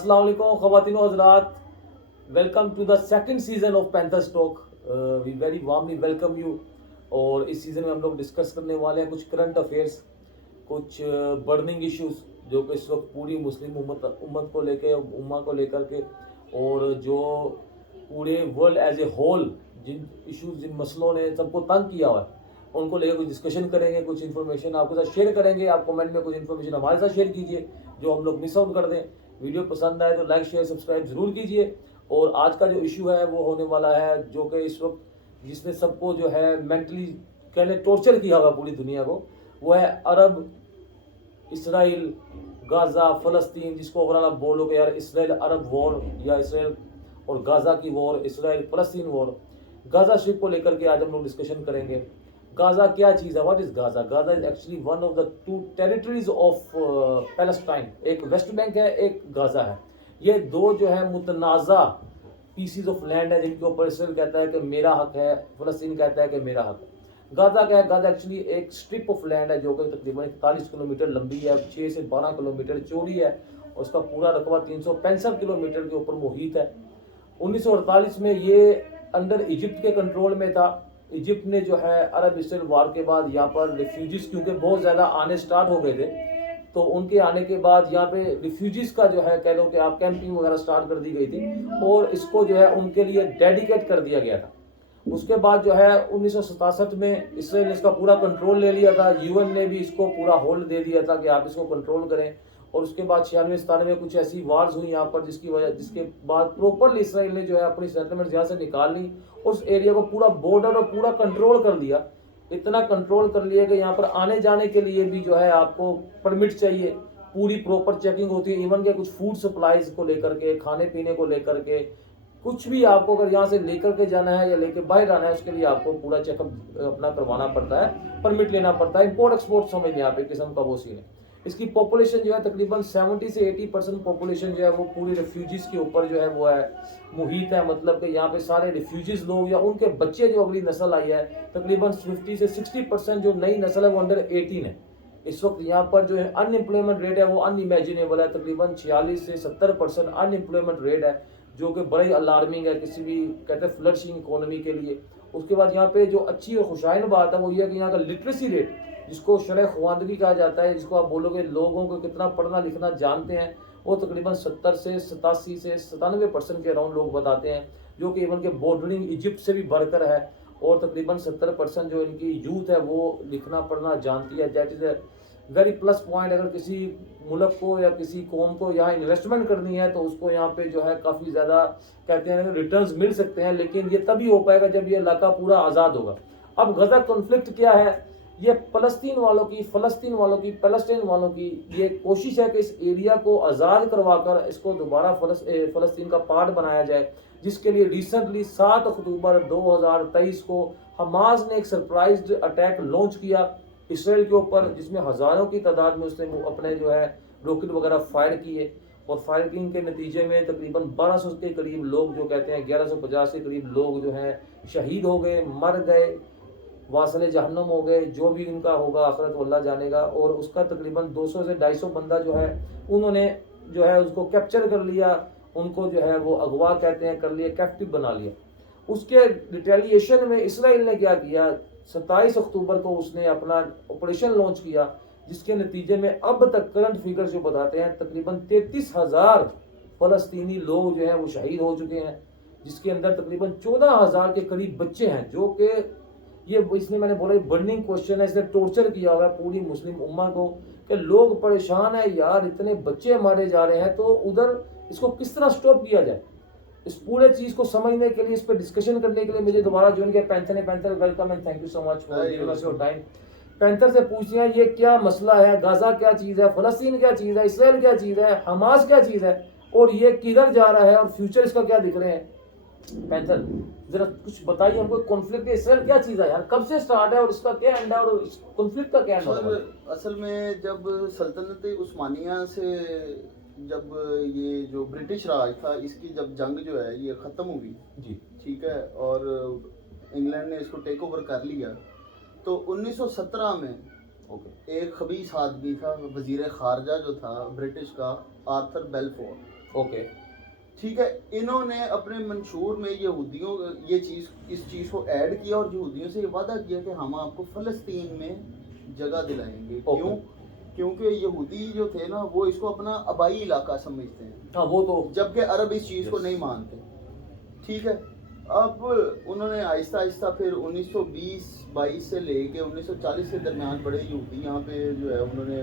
अस्सलाम वालेकुम ख़वातीन व हज़रात, welcome to the second season of Panthers talk. We very warmly welcome you. और इस सीज़न में हम लोग डिस्कस करने वाले हैं कुछ करंट अफेयर्स, कुछ बर्निंग इश्यूज जो कि इस वक्त पूरी मुस्लिम उम्मत को लेके, उम्मा को लेकर के, और जो पूरे वर्ल्ड एज ए होल जिन इश्यूज, जिन मसलों ने सबको तंग किया हुआ है, उनको लेकर कुछ डिस्कशन करेंगे, कुछ इन्फॉर्मेशन आपके साथ शेयर करेंगे। आप कमेंट में कुछ इन्फॉर्मेशन हमारे साथ शेयर कीजिए जो हम लोग मिस आउट कर दें। वीडियो पसंद आए तो लाइक शेयर सब्सक्राइब ज़रूर कीजिए। और आज का जो इशू है वो होने वाला है जो कि इस वक्त जिसने सबको जो है मेंटली कहने टॉर्चर किया हुआ पूरी दुनिया को, वो है अरब इसराइल गाज़ा फ़लस्तीन, जिसको अगर आप बोलोगे यार इसराइल अरब वॉर या इसराइल और गाज़ा की वॉर, इसराइल फ़लस्तीन वॉर, गाज़ा स्ट्रिप को लेकर के आज हम लोग डिस्कशन करेंगे। गाज़ा क्या चीज़ है, what is Gaza? Gaza is actually one of the two territories of Palestine. एक वेस्ट बैंक है, एक गाज़ा है। ये दो जो है मुतनाज़ा पीसीज ऑफ लैंड है जिनके ऊपर इसराइल कहता है कि मेरा हक है, फ़लस्तीन कहता है कि मेरा हक है। गाज़ा क्या है? गाज़ा एक्चुअली एक स्ट्रिप ऑफ लैंड है जो कि तकरीबन 41 किलोमीटर लंबी है, 6 से 12 किलोमीटर चौड़ी है, और उसका पूरा रकबा 365 किलोमीटर के ऊपर मुहित है। 1948 में ये अंडर इजिप्ट के कंट्रोल में था। इजिप्ट ने जो है अरब इसराइल वार के बाद यहाँ पर रिफ्यूजीज क्योंकि बहुत ज़्यादा आने स्टार्ट हो गए थे, तो उनके आने के बाद यहाँ पे रिफ्यूजीज का जो है कह लो कि आप कैंपिंग वगैरह स्टार्ट कर दी गई थी, और इसको जो है उनके लिए डेडिकेट कर दिया गया था। उसके बाद जो है 1967 में इसराइल ने इसका पूरा कंट्रोल ले लिया था। यूएन ने भी इसको पूरा होल्ड दे दिया था कि आप इसको कंट्रोल करें। और उसके बाद 96-97 कुछ ऐसी वार्स हुई यहाँ पर जिसके बाद प्रॉपरली इसराइल ने जो है अपनी सेटलमेंट यहाँ से निकाल ली, उस एरिया को पूरा बॉर्डर और पूरा कंट्रोल कर लिया। इतना कंट्रोल कर लिया कि यहाँ पर आने जाने के लिए भी जो है आपको परमिट चाहिए, पूरी प्रॉपर चेकिंग होती है, इवन के कुछ फूड सप्लाईज को लेकर के, खाने पीने को लेकर के, कुछ भी आपको अगर यहाँ से लेकर के जाना है या लेके बाहर आना है उसके लिए आपको पूरा चेकअप अपना करवाना पड़ता है, परमिट लेना पड़ता है। इंपोर्ट एक्सपोर्ट समझ यहाँ पे किस्म का वो सीन है। इसकी पॉपुलेशन जो है तकरीबन 70 से 80% पॉपुलेशन जो है वो पूरी रिफ्यूजीज के ऊपर जो है वो है मुहित है। मतलब कि यहाँ पे सारे रिफ्यूजीज लोग या उनके बच्चे जो अगली नस्ल आई है, तकरीबन 50 से 60% जो नई नस्ल है वो अंडर 18 है। इस वक्त यहाँ पर जो है अनएम्प्लॉयमेंट रेट है वो अनइमेजिनेबल है, तकरीबन 46 से 70% अनएम्प्लॉयमेंट रेट है, जो कि बड़े अलार्मिंग है किसी भी कहते हैं फ्लरिशिंग इकोनॉमी के लिए। उसके बाद यहाँ पे जो अच्छी और खुशाइन बात है वो ये है कि यहाँ का लिटरेसी रेट, जिसको शरह ख्वानदगी कहा जाता है, जिसको आप बोलोगे लोगों को कितना पढ़ना लिखना जानते हैं, वो तकरीबन 70 से 87 से 97% के अराउंड लोग बताते हैं, जो कि इवन के बॉर्डरिंग इजिप्ट से भी बढ़कर है। और तकरीबन 70% जो इनकी यूथ है वो लिखना पढ़ना जानती है। That is a very plus point. अगर किसी मुल्क को या किसी कौम को यहाँ इन्वेस्टमेंट करनी है तो उसको यहाँ पे जो है काफ़ी ज़्यादा कहते हैं रिटर्न्स मिल सकते हैं, लेकिन ये तभी हो पाएगा जब ये इलाका पूरा आज़ाद होगा। अब गजा कॉन्फ्लिक्ट क्या है? ये फ़लस्तीन वालों की, पैलेस्टाइन वालों की ये कोशिश है कि इस एरिया को आज़ाद करवाकर इसको दोबारा फ़लस्तीन का पार्ट बनाया जाए, जिसके लिए रिसेंटली 7 अक्टूबर 2023 को हमास ने एक सरप्राइज अटैक लॉन्च किया इसराइल के ऊपर, जिसमें हज़ारों की तादाद में उसने अपने जो है रॉकेट वगैरह फायर किए, और फायरिंग के नतीजे में तकरीबन 1200 के करीब लोग, जो कहते हैं 1150 के करीब लोग जो हैं शहीद हो गए, मर गए, वासले जहन्नम हो गए, जो भी इनका होगा आखिरत अल्लाह जानेगा। और उसका तकरीबन 200 से 250 बंदा जो है उन्होंने जो है उसको कैप्चर कर लिया, उनको जो है वो अगवा कहते हैं कर लिया, कैप्टिव बना लिया। उसके रिटेलिएशन में इसराइल ने क्या किया, 27 अक्टूबर को उसने अपना ऑपरेशन लॉन्च किया, जिसके नतीजे में अब तक करंट फिगर्स जो बताते हैं तकरीबन 33,000 फ़लस्तीनी लोग जो हैं वो शहीद हो चुके हैं, जिसके अंदर तकरीबन 14,000 के करीब बच्चे हैं, जो कि ये इसमें मैंने बोला बर्निंग क्वेश्चन है। इसने टॉर्चर किया हुआ है पूरी मुस्लिम उम्मा को कि लोग परेशान है यार, इतने बच्चे मारे जा रहे हैं, तो उधर इसको किस तरह स्टॉप किया जाए। इस पूरे चीज को समझने के लिए, इस पर डिस्कशन करने के लिए मुझे दोबारा ज्वाइन किया पैंथर ने। Panther welcome and thank you so much for giving us your time. Panther से पूछते हैं ये क्या मसला है, गाजा क्या चीज है, फलस्तीन क्या चीज है, इसराइल क्या चीज है, हमास क्या चीज है, और ये किधर जा रहा है, और फ्यूचर इसका क्या दिख रहे हैं। पैंथर जरा कुछ बताइए हमको, कॉन्फ्लिक्ट इसराइल क्या चीज है यार, कब से स्टार्ट है और इसका क्या एंड है, और कॉन्फ्लिक्ट का क्या एंड है? असल में जब सल्तनत उस्मानिया से जब ये जो ब्रिटिश राज था इसकी जब जंग जो है ये ख़त्म हुई जी, ठीक है, और इंग्लैंड ने इसको टेक ओवर कर लिया, तो 1917 में ओके, एक खबीस आदमी था, वजीर खारजा जो था ब्रिटिश का, आर्थर बेल्फोर, ओके ठीक है, इन्होंने अपने मंशूर में यहूदियों ये चीज़ इस चीज़ को ऐड किया और यहूदियों से ये वादा किया कि हम आपको फ़लस्तीन में जगह दिलाएंगे। ओके। क्यों? क्योंकि यहूदी जो थे ना वो इसको अपना आबाई इलाका समझते हैं, हाँ वो तो जबकि अरब इस चीज़ को Yes. नहीं मानते। ठीक है, अब उन्होंने आहिस्ता आहिस्ता फिर 1920-22 से लेके 1940 के दरमियान बड़े यहूदी यहाँ पे जो है उन्होंने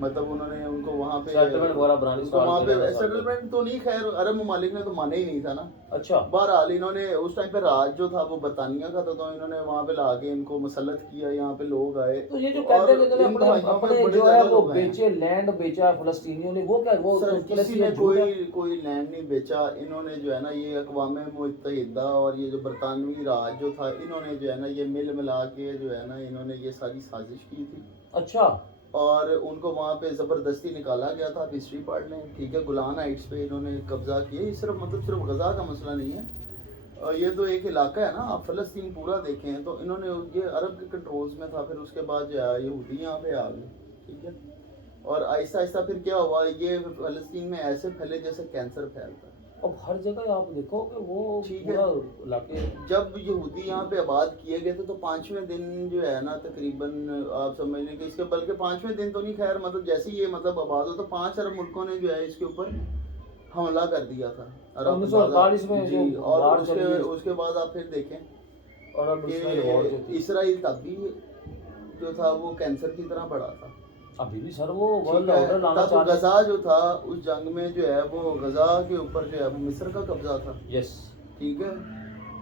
मतलब उन्होंने उनको वहाँ पे Settlement वगैरह बनानी उनको start वहाँ पे किया था। सेटलमेंट तो नहीं, खैर अरब ममालिक ने तो माना ही नहीं था ना। अच्छा बहरहाल इन्होंने उस टाइम पे राज जो था वो बरतानिया का था, तो इन्होंने वहाँ पे लाके इनको मुसल्लत किया, यहाँ पे लोग आए तो ये जो और कहते हैं कि इन इन्होंने भाइयों अपने में अपने बड़े जो है ज़्यादा वो लोग आए हैं। बेचे लैंड बेचा है फलस्तीनियों ने, वो क्या वो सर उसके किसी लिए ने झूठ है? कोई लैंड नहीं बेचा, इन्होंने जो है ना ये अक़वाम मुत्तहिदा और ये जो बरतानवी राज जो था इन्होंने जो है ना ये मिल मिला के जो है ना इन्होंने ये सारी साजिश की थी अच्छा और उनको वहाँ पे ज़बरदस्ती निकाला गया था। आप हिस्ट्री पढ़ लें, ठीक है, गुलान हाइट्स पे इन्होंने कब्जा किया। ये सिर्फ गज़ा का मसला नहीं है, ये तो एक इलाका है ना, आप फ़लस्तीन पूरा देखें तो इन्होंने ये अरब के कंट्रोल्स में था। फिर उसके बाद जो है यहूदी यहाँ पे आ गए, ठीक है, और आहिस्ता आहिस्ता फिर क्या हुआ, ये फ़लस्तीन में ऐसे फैले जैसे कैंसर फैलता है। अब हर जगह आप देखो कि वो ठीक है। पूरा इलाके जब यहूदी यहाँ पे आबाद किए गए थे तो 5वें दिन जो है ना तकरीबन आप समझ लें कि इसके, बल्कि 5वें दिन तो नहीं, खैर मतलब जैसे ही ये मतलब आबाद हो तो 5 अरब मुल्कों ने जो है इसके ऊपर हमला कर दिया था। अरब 1948 में जी, जो और वार चली है, उसके बाद आप फिर देखें और अब इसराइल वॉर जो कि थी, इसराइल तब भी जो था वो कैंसर की तरह बढ़ा था। अभी भी सर वो ठीक वर्ल्ड है, ऑर्डर लाना तब चाह रहे गजा जो था उस जंग में जो है वो गजा के ऊपर जो है वो मिस्र का कब्जा था। यस ठीक है,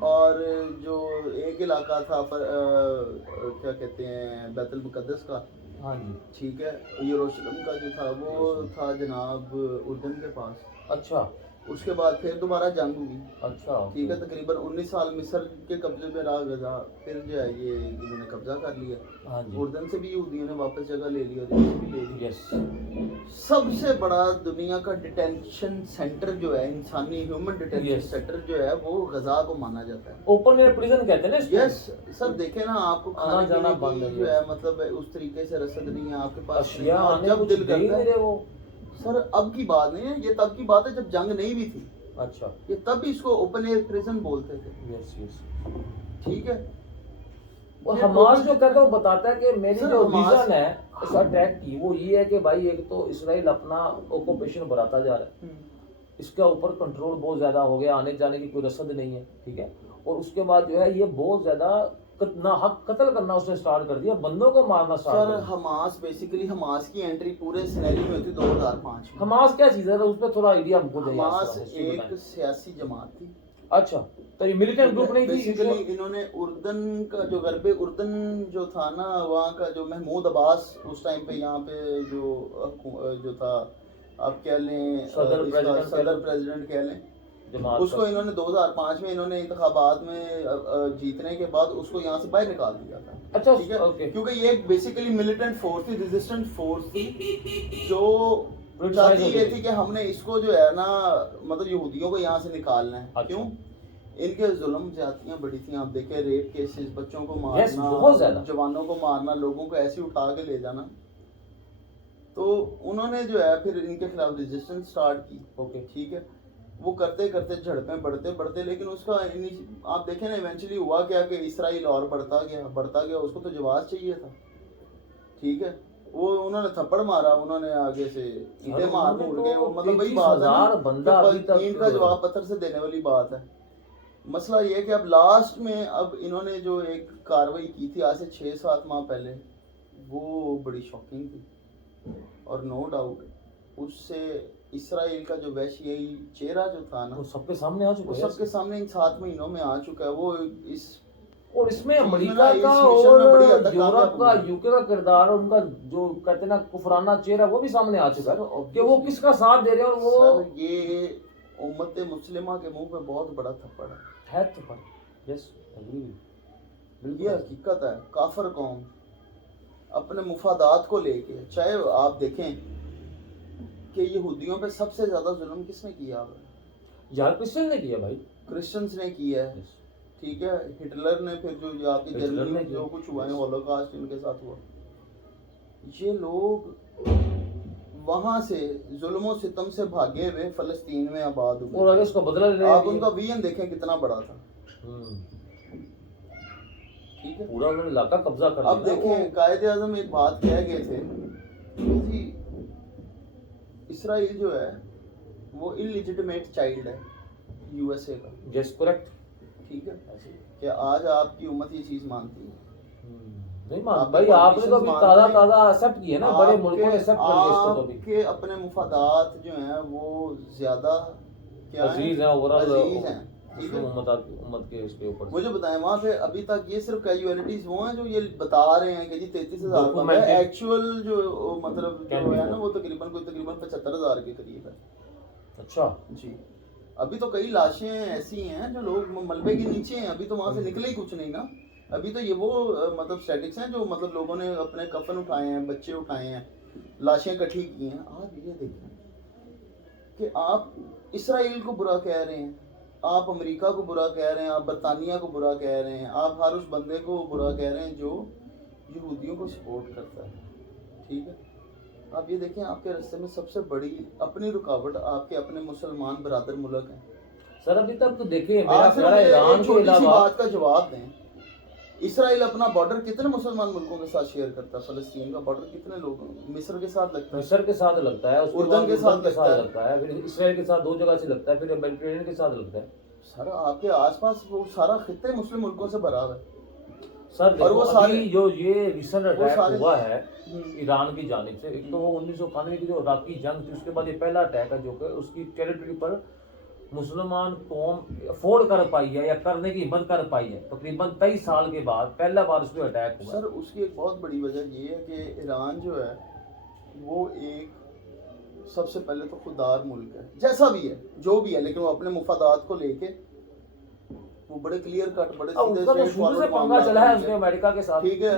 और जो एक इलाका था क्या कहते हैं बैतुल मुकद्दस का, हाँ जी ठीक है, यरूशलेम का जो था वो था जनाब उर्दन के पास। अच्छा उसके बाद फिर दोबारा जंग हुई, अच्छा ठीक है, तकरीबन 19 साल मिस्र के कब्जे में रहा गजा, फिर जो है ये इन्होंने कब्जा कर लिया। हाँ जी उर्दन से भी यहूदियों ने वापस जगह ले ली और इनसे भी ले ली। यस सबसे बड़ा दुनिया का डिटेंशन सेंटर जो है, इंसानी ह्यूमन डिटेंशन Yes. सेंटर जो है वो गजा को माना जाता है। ओपन एयर प्रिजन कहते हैं ना इसको? यस सर, देखे ना आपको आना खाने जाना पीने बंद की है, जो yes. है मतलब उस तरीके से रसद नहीं है आपके पास, अशिया और आने जब कुछ दिल दे ही करता नहीं है रहे वो। सर, अब की बात नहीं है, ये तब की बात है जब जंग नहीं भी थी, अच्छा ये तब इसको ओपन एयर प्रिजन बोलते थे। यस यस ठीक है, और ये हमास total- जो कहता है वो बताता है कि मेरी सर, जो हमास- रीजन है इस अटैक की वो ये है कि भाई एक तो इसराइल अपना ऑक्यूपेशन बढ़ाता जा रहा है, हम्म, इसका ऊपर कंट्रोल बहुत ज़्यादा हो गया, आने जाने की कोई रसद नहीं है, ठीक है, और उसके बाद जो है ये बहुत ज़्यादा ना हक कत्ल करना उसने स्टार्ट कर दिया, बंदों को मारना स्टार्ट सर कर दिया। हमास बेसिकली हमास की एंट्री पूरे सिनेरियो में हुई थी 2005 में। हमास क्या चीज़ है, उस पर थोड़ा आइडिया हमको चाहिए। हमास थोड़ा history एक बताएं। सियासी जमात थी। अच्छा तो ये मिलिटेंट ग्रुप नहीं थी बेसिकली इन्होंने उर्दन का जो गरबे उर्दन जो था ना, वहाँ का जो महमूद अब्बास उस टाइम पे यहाँ पे जो था, आप कह लें सदर प्रेसिडेंट कह लें, जमात उसको इन्होंने 2005 में इन्होंने इंतखाबात में जीतने के बाद उसको यहाँ से बाहर निकाल दिया था। अच्छा ठीक है, ओके क्योंकि ये एक बेसिकली मिलिटेंट फोर्स थी, रेजिस्टेंट फोर्स थी, जो British चाहती side ये होती थी कि हमने इसको जो है ना मतलब यहूदियों को यहाँ से निकालना है। अच्छा। क्यों? इनके जुल्म ज्यादतियाँ बड़ी थी, आप देखें रेप केसेस, बच्चों को Yes, मारना, बहुत ज्यादा। जवानों को मारना, लोगों को ऐसे उठा के ले जाना। तो उन्होंने जो है फिर इनके खिलाफ रेजिस्टेंस स्टार्ट की। ओके ठीक है, वो करते करते झड़पें बढ़ते बढ़ते, लेकिन उसका आप देखें ना इवेंचुअली हुआ क्या कि इसराइल और बढ़ता गया, उसको तो जवाब चाहिए था। ठीक है, वो उन्होंने थप्पड़ मारा, उन्होंने आगे से ईंटें मार उन्होंने मुड़ गए, तो मतलब वही बात है 33,000 ना, बंदा अभी तक ईंट का जवाब पत्थर से देने वाली बात है। मसला ये है कि अब लास्ट में अब इन्होंने जो एक कार्रवाई की थी आज से 6-7 माह पहले, वो बड़ी शॉकिंग थी, और नो डाउट उससे इसराइल का जो वैश्यी चेहरा जो था ना वो सबके सामने आ वो चुका है सबके सामने इन 7 महीनों में आ चुका है। वो इस और इसमें चीज़ में अमेरिका ना, का इस मिशन में बड़ी हद और तक यूरोप कामयाब का हुए। यूके का किरदार और उनका जो कहते हैं ना कुफराना चेहरा वो भी सामने आ चुका सर, है कि वो किसका साथ दे रहे हैं, और वो सर ये उम्मत मुस्लिमा के मुंह पे बहुत बड़ा थप्पड़ है। तो पर यस एग्री ये हकीकत है। काफर कौम अपने मुफादात को लेके, चाहे आप देखें कि यहूदियों पे सबसे ज्यादा जुल्म किसने किया है? यार क्रिश्चियन ने किया भाई, क्रिश्चियंस ने किया है। Yes. ठीक है, हिटलर ने, फिर जो आपकी हिटलर जर्मनी ने में जो किया। कुछ हुआ है, Yes. हॉलोकास्ट इनके साथ हुआ, ये लोग वहां से जुल्मों सितम से भागे हुए फलस्तीन में आबाद हुए। और अगर उसका बदला लेने आप उनका विजन देखें कितना बड़ा था। ठीक है, पूरा उन्होंने इलाका कब्जा कर अब लिया। देखें कायदे आजम एक बात कह गए थे कि इसराइल जो है वो इलिजिटिमेट चाइल्ड है यूएसए का। Yes correct. ठीक है, क्या आज आपकी उम्मत ये चीज मानती है? नहीं मान भाई, आपने तो अभी ताजा एक्सेप्ट किया ना, बड़े मुल्कों ने एक्सेप्ट कर लिया इसको। तो अभी के अपने मुफादात जो हैं वो ज्यादा क्या अजीज हैं ओवरऑल, अजीज हैं। ठीक है, उम्मत के इसके ऊपर मुझे बताएं वहाँ पे अभी तक ये सिर्फ कैजुअलिटीज वो हैं जो ये बता रहे हैं कि जी 33,000 बंदा है। एक्चुअल जो मतलब जो है ना वो तकरीबन 75,000 के करीब है। अच्छा जी, अभी तो कई लाशें ऐसी हैं जो लोग मलबे के नीचे हैं, अभी तो वहां से निकले ही कुछ नहीं ना। अभी तो ये वो मतलब स्टैटिक्स हैं जो मतलब लोगों ने अपने कफन उठाए हैं, बच्चे उठाए हैं, लाशें इकट्ठी की हैं। आप ये देखें कि आप इसराइल को बुरा कह रहे हैं, आप अमेरिका को बुरा कह रहे हैं, आप बरतानिया को बुरा कह रहे हैं, आप हर उस बंदे को बुरा कह रहे हैं जो यहूदियों को सपोर्ट करता है। ठीक है, आप ये देखें आपके रास्ते में सबसे बड़ी अपनी रुकावट आपके अपने मुसलमान बरादर मुल्क हैं। सर अभी तक तो देखिए आप मेरा ईरान के अलावा बात का जवाब दें, इसराइल अपना बॉर्डर कितने मुसलमान मुल्कों के साथ शेयर करता है? फलस्तीन का बॉर्डर कितने लोग मिस्र के साथ लगता है, मिस्र के साथ लगता है, उर्दन के साथ लगता है, फिर इसराइल के साथ 2 जगह से लगता है, फिर मेडिटेरेनियन के साथ लगता है। सारा आपके आसपास वो सारा खित्ते मुस्लिम मुल्कों से भरा है सर। और वो सारी जो ये रिसेंट अटैक हुआ है ईरान की जानिब से, एक तो वो 1991 की जो इराकी जंग थी, उसके बाद ये पहला अटैक है जो कि उसकी टेरिटरी पर मुसलमान कौम अफोर्ड कर पाई है या करने की हिम्मत कर पाई है। तकरीबन 23 साल के बाद पहला बार उस पर अटैक हुआ। सर उसकी एक बहुत बड़ी वजह ये है कि ईरान जो है वो एक सबसे पहले तो खुदार मुल्क है, जैसा भी है जो भी है, लेकिन वो अपने मुफादात को लेके वो बड़े क्लियर कट बड़े सीधे तो शुरू से पंगा चला है उसने अमेरिका के साथ। ठीक है,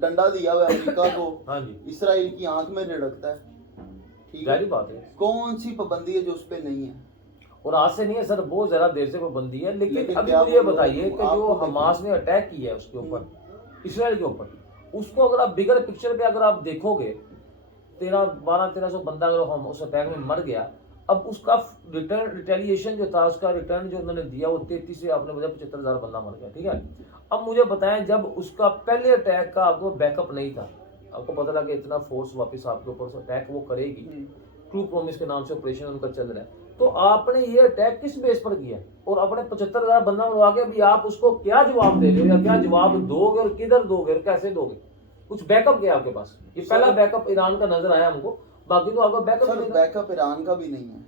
डंडा दिया हुआ है अमेरिका को। हाँ जी, इसराइल की आंख में रिड़कता है। ठीक है, बात है। कौन सी पाबंदी है जो उस पे नहीं है? और आज से नहीं है सर, बहुत ज्यादा देर से पाबंदी है। लेकिन अभी क्या मुझे बताइए कि जो हमास ने अटैक किया है उसके ऊपर, इसराइल के ऊपर, उसको अगर आप बिगर पिक्चर पे अगर आप देखोगे, 1300 बंदा अगर हम उस अटैक में मर गया, अब उसका रिटर्न रिटेलिएशन जो था, उसका रिटर्न जो उन्होंने दिया वो 33 से आपने बोला 75,000 बंदा मर गया। ठीक है, अब मुझे बताएं जब उसका पहले अटैक का आपको बैकअप नहीं था, आपको पता लगा कि इतना फोर्स वापस आपके ऊपर अटैक वो करेगी, ट्रू प्रॉमिस के नाम से ऑपरेशन उनका चल रहा है, तो आपने ये अटैक किस बेस पर किया? और अपने 75,000 बंदा मरवा के भी आप उसको क्या जवाब दे रहे हो या क्या जवाब दोगे और किधर दोगे और कैसे दोगे? कुछ बैकअप क्या आपके पास? ये पहला बैकअप ईरान का नजर आया हमको, बाकी तो आपका बैकअप ईरान का भी नहीं है।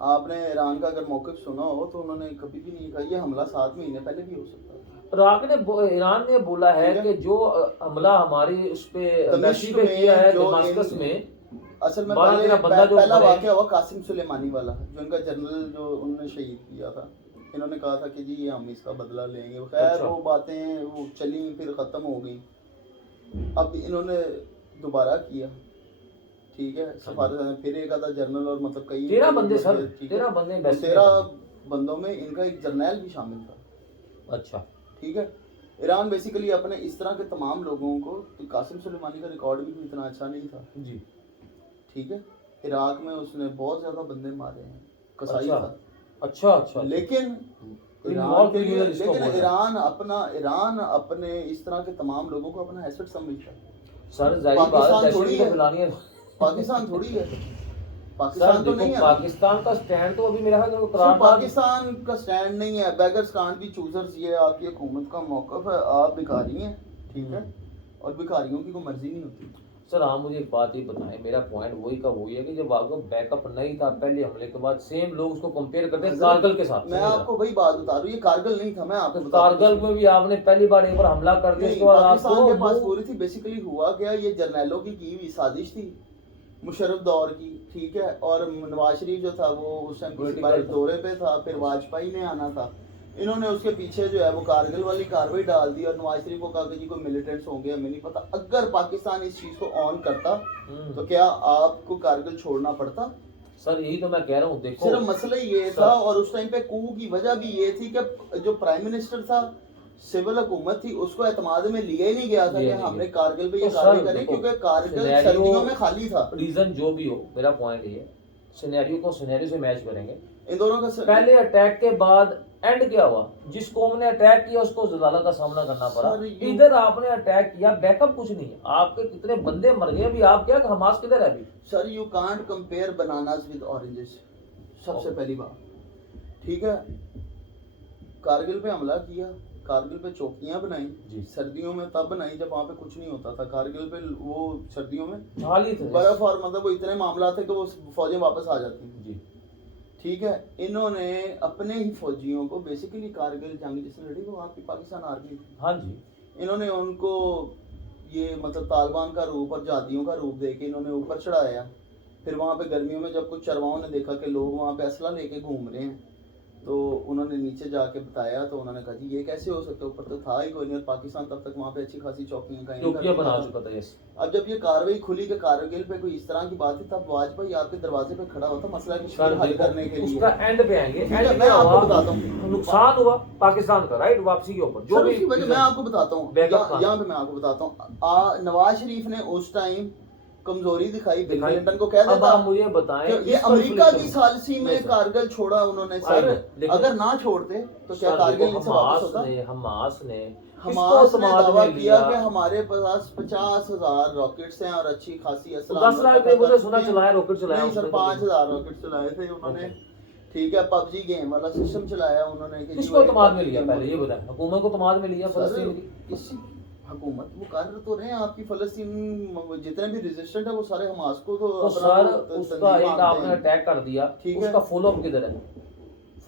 आपने ईरान का अगर मौक़िफ़ सुना हो तो उन्होंने कभी भी नहीं कहा ये हमला 7 महीने पहले भी हो सकता है। ईरान ने बोला है कि जो हमला हमारी उस पे किया है दमास्कस में, असल में पहला वाकया हुआ कासिम सुलेमानी वाला, जो इनका जनरल जो उन्होंने शहीद किया था। इन्होंने कहा था कि जी ये हम इसका बदला लेंगे। खैर वो बातें वो चली फिर ख़त्म हो गई। अब इन्होंने दोबारा किया। ठीक है, सफारत फिर एक आधा जनरल और मतलब कई 13 बंदे सर, 13 बंदे, 13 बंदों में इनका एक जर्नैल भी शामिल था। अच्छा, ठीक है, ईरान बेसिकली अपने इस तरह के तमाम लोगों को, तो कासिम सुलेमानी का रिकॉर्ड भी इतना अच्छा नहीं था जी। ठीक है, इराक में उसने बहुत ज्यादा बंदे मारे हैं, कसाई था। अच्छा, लेकिन ईरान अपने इस तरह के तमाम लोगों को अपना एसेट समझता है। सर जाहिर बात है, थोड़ी है पाकिस्तान थोड़ी है, पाकिस्तान तो नहीं है। पाकिस्तान का स्टैंड तो अभी मेरा ख्याल पाकिस्तान का स्टैंड नहीं है। बेगर्स कांट बी चूजर्स, ये आपकी हुकूमत का मौक़िफ़ है। आप भिखारी हैं, ठीक है, और भिखारियों की कोई मर्जी नहीं होती। सर आप मुझे एक बात ये बताएं, मेरा पॉइंट वही का वही है कि जब आपको बैकअप नहीं था पहले हमले के बाद, सेम लोग उसको कंपेयर करते हैं कारगिल के साथ। मैं आपको वही बात बता रहा हूँ, ये कारगिल नहीं था। मैं आपको कारगिल में भी आपने पहली बार एक बार हमला कर दिया, उसके बाद पाकिस्तान के पास पूरी थी। बेसिकली हुआ क्या, ये जर्नैलों की हुई साजिश थी मुशर्रफ दौर की। ठीक है, और नवाज शरीफ जो था वो उस टाइम दौरे पे था, फिर वाजपेयी ने आना था। इन्होंने उसके पीछे जो है वो कारगिल वाली कार्रवाई डाल दी और नवाज शरीफ को कहा कि जी कोई मिलिटेंट्स होंगे, हमें नहीं पता। अगर पाकिस्तान इस चीज को ऑन करता तो क्या आपको कारगिल छोड़ना पड़ता? सर यही तो मैं कह रहा हूँ, देखो सिर्फ मसला ये था। और उस टाइम पे कू की वजह भी ये थी कि जो प्राइम मिनिस्टर था सिविल हुकूमत थी, उसको एतमाद में लिया ही नहीं गया था कि हमने कारगिल पे ये तो कार्य सर, करें, देखो, क्योंकि कारगिल सिनेरियो- सर्दियों में खाली था। रीजन जो भी हो, मेरा पॉइंट ये है, सिनेरियो को सिनेरियो से मैच करेंगे। इन दोनों का पहले अटैक के बाद एंड क्या हुआ? जिस कौम ने अटैक किया उसको ज़लाला का सामना करना पड़ा। सर, ये- इधर आपने अटैक किया, बैकअप कुछ नहीं है, आपके कितने बंदे मर गए अभी, आप क्या, हमास किधर है अभी? Sir, you can't compare bananas with oranges, सबसे पहली बात, ठीक है। कारगिल पे हमला किया, कारगिल पे चौकियां बनाई जी। सर्दियों में, तब बनाई जब वहाँ पे कुछ नहीं होता था। कारगिल पे वो सर्दियों में खाली थे बर्फ और मतलब वो इतने मामला थे कि वो फौजें वापस आ जाती थी, जी। ठीक है। इन्होंने अपने ही फौजियों को, बेसिकली कारगिल जंग जिसने लड़ी वो आपकी पाकिस्तान आर्मी थी, हाँ जी। इन्होंने उनको ये मतलब तालिबान का रूप और जादियों का रूप देके इन्होंने ऊपर चढ़ाया। फिर वहाँ पे गर्मियों में जब कुछ चरवाओं ने देखा कि लोग वहाँ पे असला लेके घूम रहे हैं, तो उन्होंने नीचे जाके बताया, तो उन्होंने कहा जी ये कैसे हो सकता है, ऊपर तो था ही कोई नहीं, और पाकिस्तान तब तक वहाँ पे अच्छी खासी चौकियां कायम कर चौकियां बना चुका चुका था, यस। अब जब ये कार्रवाई खुली कि कारगिल पे कोई इस तरह की बात थी, तब वाजपेयी आपके दरवाजे पे खड़ा हुआ था मसला कश्मीर हल करने के लिए। उसका एंड पे आएंगे। ठीक है, एंड मैं क्या आपको हुआ? बताता हूँ। नुकसान हुआ पाकिस्तान का, राइट, वापसी के ऊपर जो सर, भी उसकी वजह मैं आपको बताता हूँ, बैकअप था। यहाँ पे मैं आपको बताता हूँ। नवाज शरीफ ने उस टाइम कमजोरी दिखाई, बिल क्लिंटन को कह अब देता आप मुझे बताएं, कि ये इस अमेरिका conflict की में- सालसी में नहीं सर। कारगिल छोड़ा उन्होंने। आई नो, सर, लेकिन- अगर ना छोड़ते तो क्या सर, कारगिल देखो, इनसे वापस होता? हमास ने हमास किसको ने समाज दावा में किया लिया? कि हमारे पास 50,000 रॉकेट्स हैं और अच्छी खासी असला। 10 लाख ने मुझे सुना चलाया, रॉकेट चलाया नहीं सर, उसने। 5,000 रॉकेट चलाए थे उन्होंने, ठीक है। पबजी गेम वाला सिस्टम चलाया उन्होंने। कि किसको जो तमाद में PUBG लिया? गेम पहले ये बताएं, हुकूमत को तमाद में लिया सर, फलस्तीन की? किसी हुकूमत वो कर तो रहे हैं आपकी फलस्तीन, जितने भी रेजिस्टेंट है वो सारे हमास को तो तो अपना सर, तंजीम उसका एक मानते आपने हैं। अटैक कर दिया, ठीक है। उसका फॉलो अप किधर है?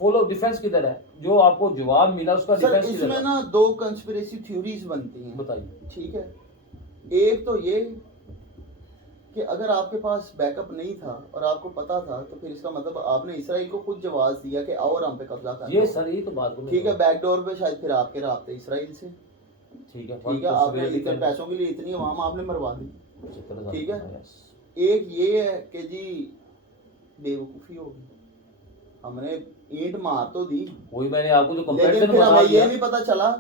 फॉलो डिफेंस किधर है? जो आपको जवाब मिला उसका सर, डिफेंस किधर इसमें है? ना दो कंस्पिरेसी थ्योरीज बनती हैं, बताइए। ठीक है। एक तो ये कि अगर आपके पास बैकअप नहीं था और आपको पता था, तो फिर इसका मतलब आपने इसराइल को खुद जवाब दिया कि आओ और हम पे कब्जा कर ये लो। सर, ये तो बात को ठीक है, बैकडोर पे शायद फिर आपके राब्ते इसराइल से, ठीक है, ठीक है। आपने इतने पैसों के लिए इतनी अवाम आपने मरवा दी, ठीक है। एक ये है कि जी बेवकूफ़ी होगी, हमने ईंट मार तो दी, वही मैंने आपको जो लेकिन कंपैरिजन फिर बता हमें ये दिया। नहीं पता चला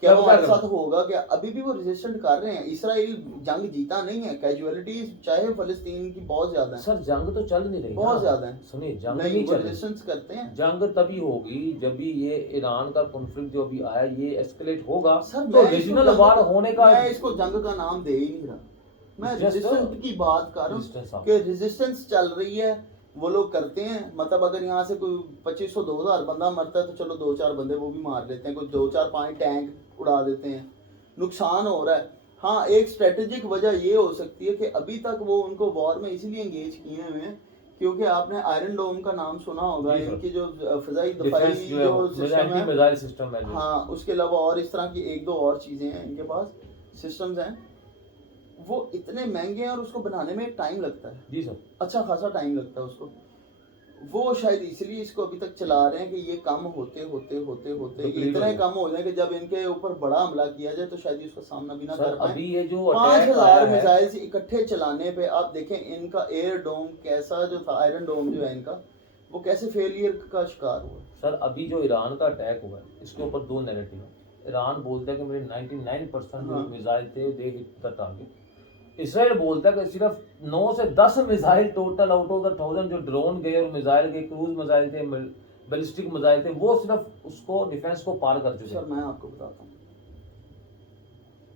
क्या कब हमारे क्या साथ होगा। क्या अभी भी वो रेजिस्टेंट कर रहे हैं? इसराइल जंग जीता नहीं है, कैजुअलिटीज चाहे फलस्तीन की बहुत ज्यादा है, सर, जंग तो चल नहीं रही बहुत ना। ज्यादा है। सुनिए, जंग नहीं, नहीं वो चल रही। रेजिस्टेंस करते हैं। जंग तभी होगी जब भी ये ईरान का कॉन्फ्लिक्ट जो अभी आया ये एस्केलेट होगा, सर, तो मैं रीजनल इसको वार जंग- होने का मैं इसको जंग का नाम दे ही नहीं रहा, मैं Just रेजिस्टेंस की बात कर रहा resistance, हूँ हाँ। कि रेजिस्टेंस चल रही है, वो लोग करते हैं। मतलब अगर यहाँ से कोई 2500 2000 बंदा मरता है तो चलो 2-4 बंदे वो भी मार लेते हैं, कोई 2-4-5 टैंक उड़ा देते हैं, नुकसान हो रहा है। हाँ, एक स्ट्रेटेजिक वजह ये हो सकती है कि अभी तक वो उनको वॉर में इसलिए एंगेज किए हुए हैं क्योंकि आपने आयरन डोम का नाम सुना होगा, जी सर। इनकी जो फजाई डिफेंस दफाई जो है जो वो सिस्टम एंटी है, मिसाइल सिस्टम है जो। हाँ, उसके अलावा और इस तरह की 1-2 और चीजें हैं इनके पास, सिस्टम्स हैं, वो इतने महंगे हैं और उसको बनाने में टाइम लगता है, जी सर। अच्छा खासा टाइम लगता है उसको। वो शायद इसलिए इसको अभी तक चला रहे हैं कि ये कम होते होते होते होते Complete हो इतने जाए। कम हो जाए कि जब इनके ऊपर बड़ा हमला किया जाए तो शायद इसका सामना भी ना सर, कर पाए। अभी ये जो अटैक आया 5000 है, मिसाइल इकट्ठे चलाने पे आप देखें इनका एयर डोम कैसा जो था, आयरन डोम जो है इनका, वो कैसे फेलियर का शिकार हुआ। सर, अभी जो ईरान का अटैक हुआ है इसके ऊपर दो नैरेटिव है। ईरान बोलता है कि मेरे 99% जो हाँ। मिसाइल थे दे हिट द टारगेट। इसराइल बोलता है कि सिर्फ 9 से 10 missile total out of the 1000 जो ड्रोन गए और मिसाइल गए, क्रूज मिसाइल थे, बैलिस्टिक मिसाइल थे, वो सिर्फ उसको डिफेंस को पार कर चुके सर, हैं। मैं आपको बताता हूँ,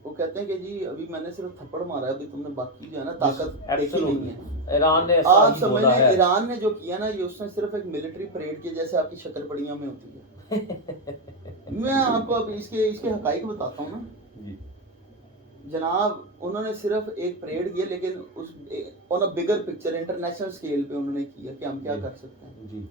वो कहते हैं कि जी अभी मैंने सिर्फ थप्पड़ मारा है, अभी तुमने बाकी जो है ना ताकत देखी नहीं है। ईरान ने ऐसा आप ही समझ बोला लें है। ईरान ने जो किया ना, ये उसने सिर्फ एक मिलिट्री परेड की जैसे आपकी शक्करपड़ियाँ में होती है। मैं आपको अब इसके हकाइक बताता हूँ ना जी। जनाब, उन्होंने सिर्फ एक परेड किया, लेकिन उस on a bigger picture international scale पे उन्होंने किया कि हम क्या जी। कर सकते हैं। जी।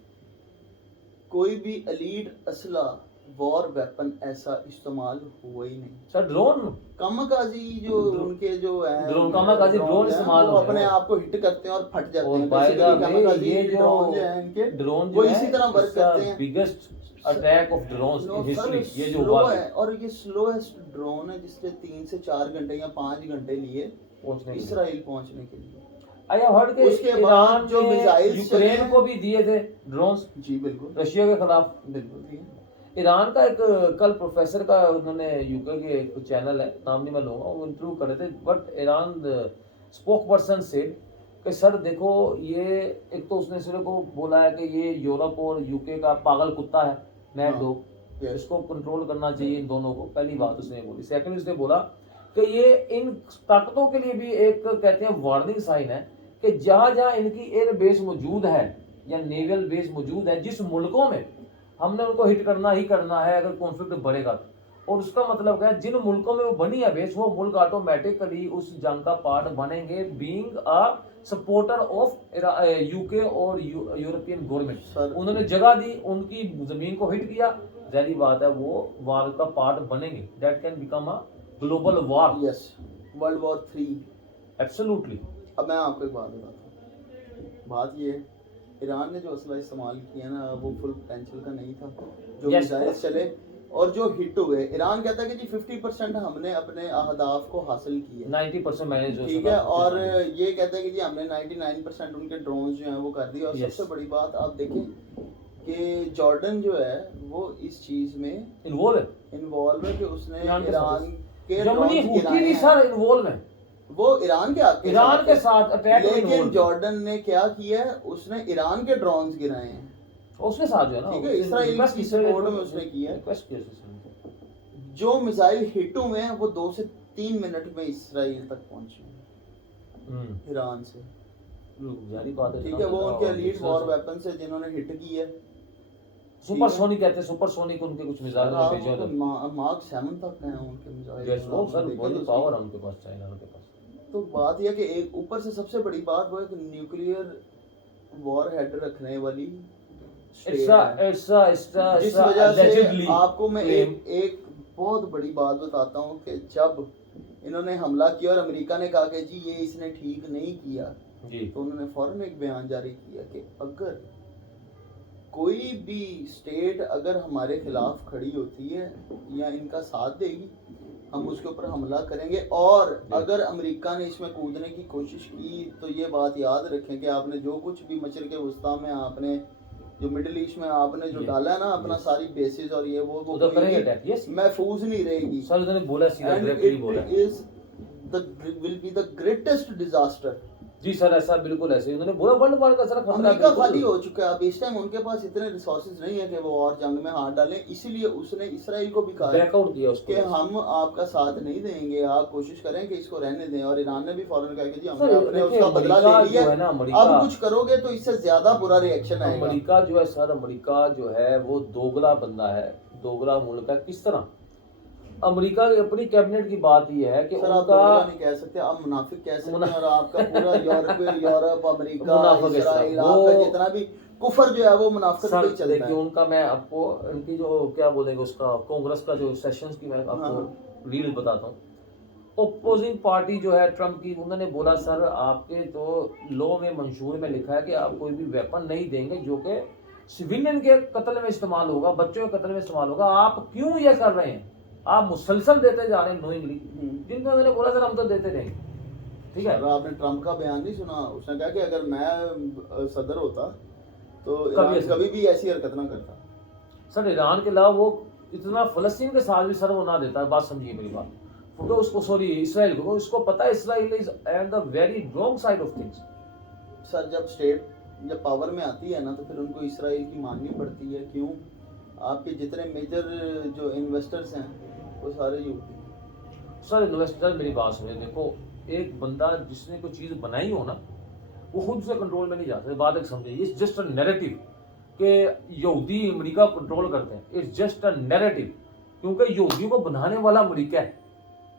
कोई भी एलीट असला वॉर वेपन ऐसा इस्तेमाल हुआ ही नहीं। सर, ड्रोन कामाकाजी जो ड्रो- उनके जो है ड्रोन, कामाकाजी ड्रोन हैं, इस्तेमाल वो हो रहे अपने हैं। आप को हिट करते हैं और फट जाते और हैं। By the Basically, way kamikaze ये जो ड्रोन जो है इनके, ड्रोन वो जो इसी तरह वर्क करते हैं। Biggest attack of drones in history, ये जो स्लो हुआ है, और ये स्लोएस्ट ड्रोन है जिसने 3 से 4 घंटे या 5 घंटे लिए पहुंचने के लिए। इसराइल पहुंचने के लिए। आई हैव हर्ड कि उसके बाद ईरान जो ने मिसाइल्स चले यूक्रेन हैं- को भी दिए थे ड्रोन्स जी बिल्कुल रशिया के खिलाफ। बिल्कुल, ईरान का एक कल प्रोफेसर का उन्होंने यूके के एक चैनल है, नाम नहीं मैं लूंगा, वो इंटरव्यू कर रहे थे, बट ईरान स्पोक पर्सन से कि सर देखो ये, एक तो उसने सिर्फ को बोला है कि ये यूरोप और यूके का पागल कुत्ता है, मैड हाँ, डॉग, yes. इसको कंट्रोल करना चाहिए इन दोनों को, पहली बात उसने बोली। सेकंड उसने बोला कि ये इन ताकतों के लिए भी एक कहते हैं वार्निंग साइन है कि जहां जहां इनकी एयर बेस मौजूद है या नेवल बेस मौजूद है, जिस मुल्कों में हमने उनको हिट करना ही करना है अगर कॉन्फ्लिक्ट बढ़ेगा तो। और उसका मतलब क्या है, जिन मुल्कों में वो बनी है बेस, वो मुल्क ऑटोमेटिकली उस जंग का पार्ट बनेंगे, being a supporter of UK और यूरोपियन गवर्नमेंट। सर उन्होंने जगह दी, उनकी जमीन को हिट किया, जाहिर बात है वो वार का पार्ट बनेंगे, that can become a global war. Yes, world war 3। Absolutely. अब मैं आपको एक बात बताता हूँ, बात ये है, ईरान ने जो असला इस्तेमाल किया ना वो फुल पोटेंशियल का नहीं था, जो Yes. मिसाइल चले और जो हिट हुए। ईरान कहता है कि जी 50% हमने अपने अहदाफ को हासिल किए, 90% मैंने जो ठीक सुना है, था, और कुछ ये कहते हैं कि जी हमने 99% उनके ड्रोन जो हैं वो कर दिए। और Yes. सबसे बड़ी बात आप देखें कि जॉर्डन जो है वो इस चीज में इन्वॉल्व है, इन्वॉल्व है कि उसने ईरान के ईरान के जर्मनी ड्रोन हुटी गिराए भी हैं। सर इन्वॉल्व है, वो ईरान के आपके ईरान के है। साथ अटैक में लेकिन involved है। जॉर्डन ने क्या किया है, उसने ईरान के ड्रोन्स गिराए हैं, उसके साथ जो है ना, ठीक है, इसराइल की सपोर्ट में उसने किया है। रिक्वेस्ट किया उसने। जो मिसाइल हिट हुए हैं वो 2 से 3 मिनट में इसराइल तक पहुंचे हैं ईरान से, जारी बात है, ठीक है। वो उनके एलीट वॉर वेपन से जिन्होंने हिट की है, सुपरसोनिक कहते हैं, सुपरसोनिक उनके कुछ मिसाइल में भेजे होते हैं। मार्क 7 तक हैं उनके मिसाइल। यस, वो सर देखें बड़ी तो पावर है उनके पास, चाइना के पास। तो बात यह कि एक ऊपर से सबसे बड़ी बात वो एक न्यूक्लियर वॉर हेड रखने वाली स्टेट है। जिस वजह से आपको मैं एक बहुत बड़ी बात बताता हूँ कि जब इन्होंने हमला किया और अमेरिका ने कहा कि जी ये इसने ठीक नहीं किया जी, तो उन्होंने फौरन एक बयान जारी किया कि अगर कोई भी स्टेट अगर हमारे खिलाफ खड़ी होती है या इनका साथ देगी हम उसके ऊपर हमला करेंगे। और अगर अमेरिका ने इसमें कूदने की कोशिश की तो ये बात याद रखें कि आपने जो कुछ भी मशरिक़ वस्ता में आपने जो मिडिल ईस्ट में आपने जो डाला है ना अपना सारी बेसिस और ये वो उधर करेंगे अटैक। यस, महफूज नहीं रहेगी सर उन्होंने बोला सीधा, डायरेक्टली बोला। Will be the greatest disaster. जी सर, ऐसा बिल्कुल ऐसे उन्होंने बोला, वर्ल्ड वार का सर खतरा अमेरिका बिल्कुल। खाली हो चुका है अब, इस टाइम उनके पास इतने रिसोर्सेज नहीं है कि वो और जंग में हाथ डालें, इसीलिए उसने इसराइल को भी कहा बैकआउट किया उसको कि हम आपका साथ नहीं देंगे, आप कोशिश करें कि इसको रहने दें। और ईरान ने भी फौरन कहा कि जी हमने सर, अपने देखिए, उसका बदला अमेरिका ले लिया जो है ना, अब अमेरिका कुछ करोगे तो इससे ज्यादा बुरा रिएक्शन आएगा। अमेरिका जो है सर, अमेरिका जो है वो दोगला बंदा है, दोगला मुल्क है। किस तरह? अमेरिका की अपनी कैबिनेट की बात यह है कि सर आप उनका दोगला नहीं कह सकते, आप मुनाफिक कह सकते हैं। और आपका पूरा यूरोप अमेरिका मुनाफिक इसराइल वो- आपका जितना भी कुफर जो है वो मुनाफिक पे ही सर चलता देखिए, है। उनका मैं आपको इनकी जो क्या बोलेंगे उसका कांग्रेस का जो सेशंस की मैं आपको रील बताता हूँ। ओपोजिंग पार्टी जो है ट्रम्प की, उन्होंने बोला सर आपके तो लॉ में मंशूर में लिखा है कि आप कोई भी वेपन नहीं देंगे जो कि सिविलियन के कत्ल में इस्तेमाल होगा, बच्चों के कत्ल में इस्तेमाल होगा, आप क्यों ये कर रहे हैं? आप मुसलसल देते जा रहे हैं नोइंगली। जिनको उन्होंने बोला सर हम तो देते रहेंगे, ठीक है। और आपने ट्रम्प का बयान नहीं सुना, उसने कहा कि अगर मैं सदर होता तो कभी भी ऐसी हरकत ना करता। सर ईरान के अलावा वो इतना फलस्तीन के साथ भी सर वो ना देता, बात समझिए मेरी बात, क्योंकि उसको सॉरी इसराइल को, उसको पता है Israel is at the very wrong side of things. Sir जब स्टेट जब पावर में आती है ना तो फिर उनको इसराइल की माननी पड़ती है। क्यों? आपके जितने मेजर जो इन्वेस्टर्स हैं वो सारे यूपी। सर इन्वेस्टर मेरी बात सुनिए, देखो एक बंदा जिसने कोई चीज़ बनाई हो ना वो खुद से कंट्रोल में नहीं जा सकता। बात एक समझिए, इट्स जस्ट अ नैरेटिव कि यहूदी अमेरिका कंट्रोल करते हैं, इट्स जस्ट अ नैरेटिव, क्योंकि यहूदियों को बनाने वाला अमेरिका है।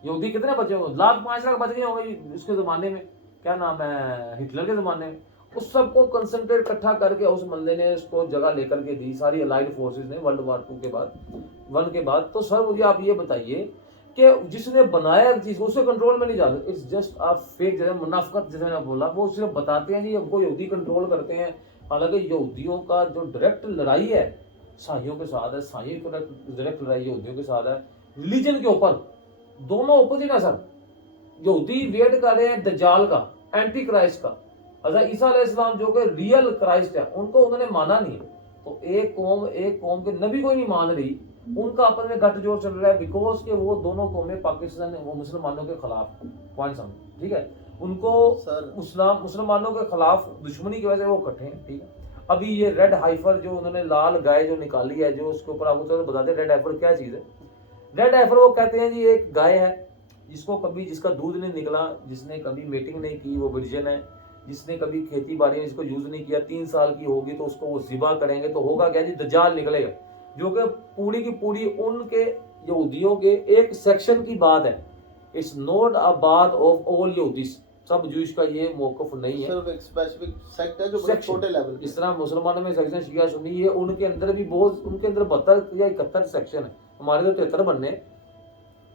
यहूदी कितने बचे होंगे? 1,05,00,000 बच गए होंगे उसके ज़माने में, क्या नाम है, हिटलर के ज़माने में। उस सबको कंसंट्रेट इकट्ठा करके उस बंदे ने उसको जगह लेकर के दी, सारी अलाइड फोर्सेस ने वर्ल्ड वार 2 के बाद, 1 के बाद। तो सर मुझे आप ये बताइए कि जिसने बनाया एक चीज उसके कंट्रोल में नहीं जा सकते। इट्स जस्ट अ फेक, जैसे मुनाफिकत जैसे मैंने बोला, वो सिर्फ बताते हैं जी हमको यहूदी कंट्रोल करते हैं। हालांकि यहूदियों का जो डायरेक्ट लड़ाई है ईसाइयों के साथ है, ईसाई डायरेक्ट लड़ाई यहूदियों के साथ है, रिलीजन के ऊपर दोनों ऑपोजिट है सर। यहूदी वेट कर रहे हैं दज्जाल का, एंटी क्राइस्ट का। अच्छा ईसा अलैहिस्सलाम जो कि रियल क्राइस्ट है, उनको उन्होंने माना नहीं है। तो एक कौम के नबी को ही नहीं मान रही, उनका आपस में गठजोड़ चल रहा है, बिकॉज के वो दोनों कौमें पाकिस्तान वो मुसलमानों के खिलाफ पॉइंट समझ, ठीक है, उनको सर मुसलमानों के खिलाफ दुश्मनी की वजह से वो इकट्ठे हैं, ठीक है। अभी ये रेड हाइफर जो उन्होंने लाल गाय जो निकाली है, जो उसके ऊपर आपको चलो बताते हैं रेड हाइफर क्या चीज है। रेड हाइफर वो कहते हैं जी एक गाय है जिसको कभी जिसका दूध नहीं निकला, जिसने कभी मीटिंग नहीं की, वो वर्जिन है, जिसने कभी खेती बाड़ी में इसको यूज नहीं किया, 3 साल की होगी तो उसको वो ज़िबा करेंगे तो होगा क्या जी, दज्जाल निकलेगा, जो कि पूरी की पूरी उनके यहूदियों के एक सेक्शन की बात है। इट्स नॉट अ बात ऑफ ऑल यहूदीस, सब जूस का ये मौकफ नहीं है, सिर्फ एक स्पेसिफिक सेक्ट है जो बहुत छोटे लेवल पे। इस तरह मुसलमानों में सेक्शन शिया सुन्नी है, उनके अंदर भी बहुत, उनके अंदर 72 या 71 सेक्शन है, हमारे तो 73 बनने।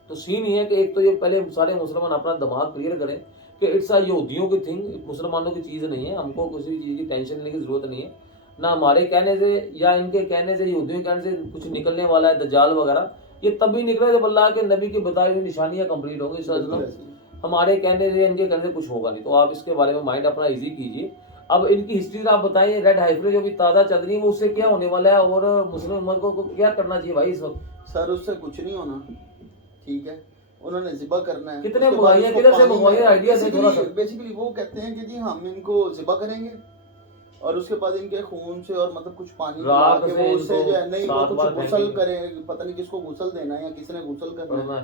तो सीन ये है कि एक तो ये पहले सारे मुसलमान अपना दिमाग क्लियर करें कि इट्स आ यहूदियों की थिंग, मुसलमानों की चीज़ नहीं है, हमको किसी भी चीज़ की टेंशन लेने की जरूरत नहीं है, ना हमारे कहने से या इनके कहने से, यहूदियों के कहने से कुछ निकलने वाला है दज्जाल वगैरह, ये तभी निकले जब अल्लाह के नबी की बताई हुई निशानियां कंप्लीट होंगी। हमारे कहने से इनके कहने से कुछ होगा नहीं, तो आप इसके बारे में माइंड अपना इजी कीजिए। अब इनकी हिस्ट्री आप बताइए, रेड हाइफर जो भी ताज़ा चल रही है वो उससे क्या होने वाला है, और मुस्लिम उम्मत को क्या करना चाहिए भाई इस वक्त? सर उससे कुछ नहीं होना, ठीक है, उन्होंने ज़िबा करना है। कितने मंगवाइए, किधर से मंगवाइए, आइडिया से थोड़ा सा। बेसिकली वो कहते हैं कि जी हम इनको ज़िबा करेंगे और उसके बाद इनके खून से और मतलब कुछ पानी राख के से वो उससे जो है नहीं वो 7 कुछ बार गुसल फेंकेंगे। करें, पता नहीं किसको गुसल देना है या किसने गुसल करना है,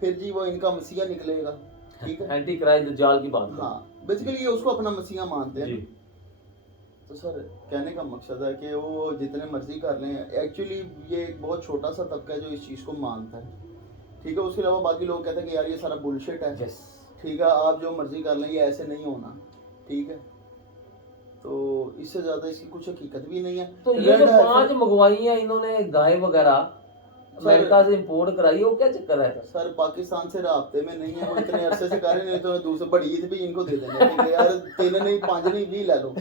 फिर जी वो इनका मसीहा निकलेगा, ठीक है, एंटी क्राइस्ट दज्जाल की बात। हाँ बेसिकली ये उसको अपना मसीहा मानते हैं। जी। तो सर कहने का मकसद है कि वो जितने मर्जी कर लें, एक्चुअली ये एक बहुत छोटा सा तबका है जो इस चीज़ को मानता है, ठीक है, उसके अलावा बाकी लोग कहते हैं कि यार ये सारा बुलशिट है, यस, ठीक है, आप जो मर्जी कर लें, ये ऐसे नहीं होना, ठीक है, तो इससे ज़्यादा इसकी कुछ हकीकत भी नहीं है। तो ये जो 5 मंगवाई है इन्होंने गाय वगैरह अमेरिका से इंपोर्ट कराई है, वो क्या चक्कर है? सर पाकिस्तान से राब्ते में नहीं है, वो इतने अरसे से कर रहे नहीं, तो दूसरे बड़ी ईद भी इनको दे देने ठीक है यार, 3 नहीं 5 नहीं 20 ले लो।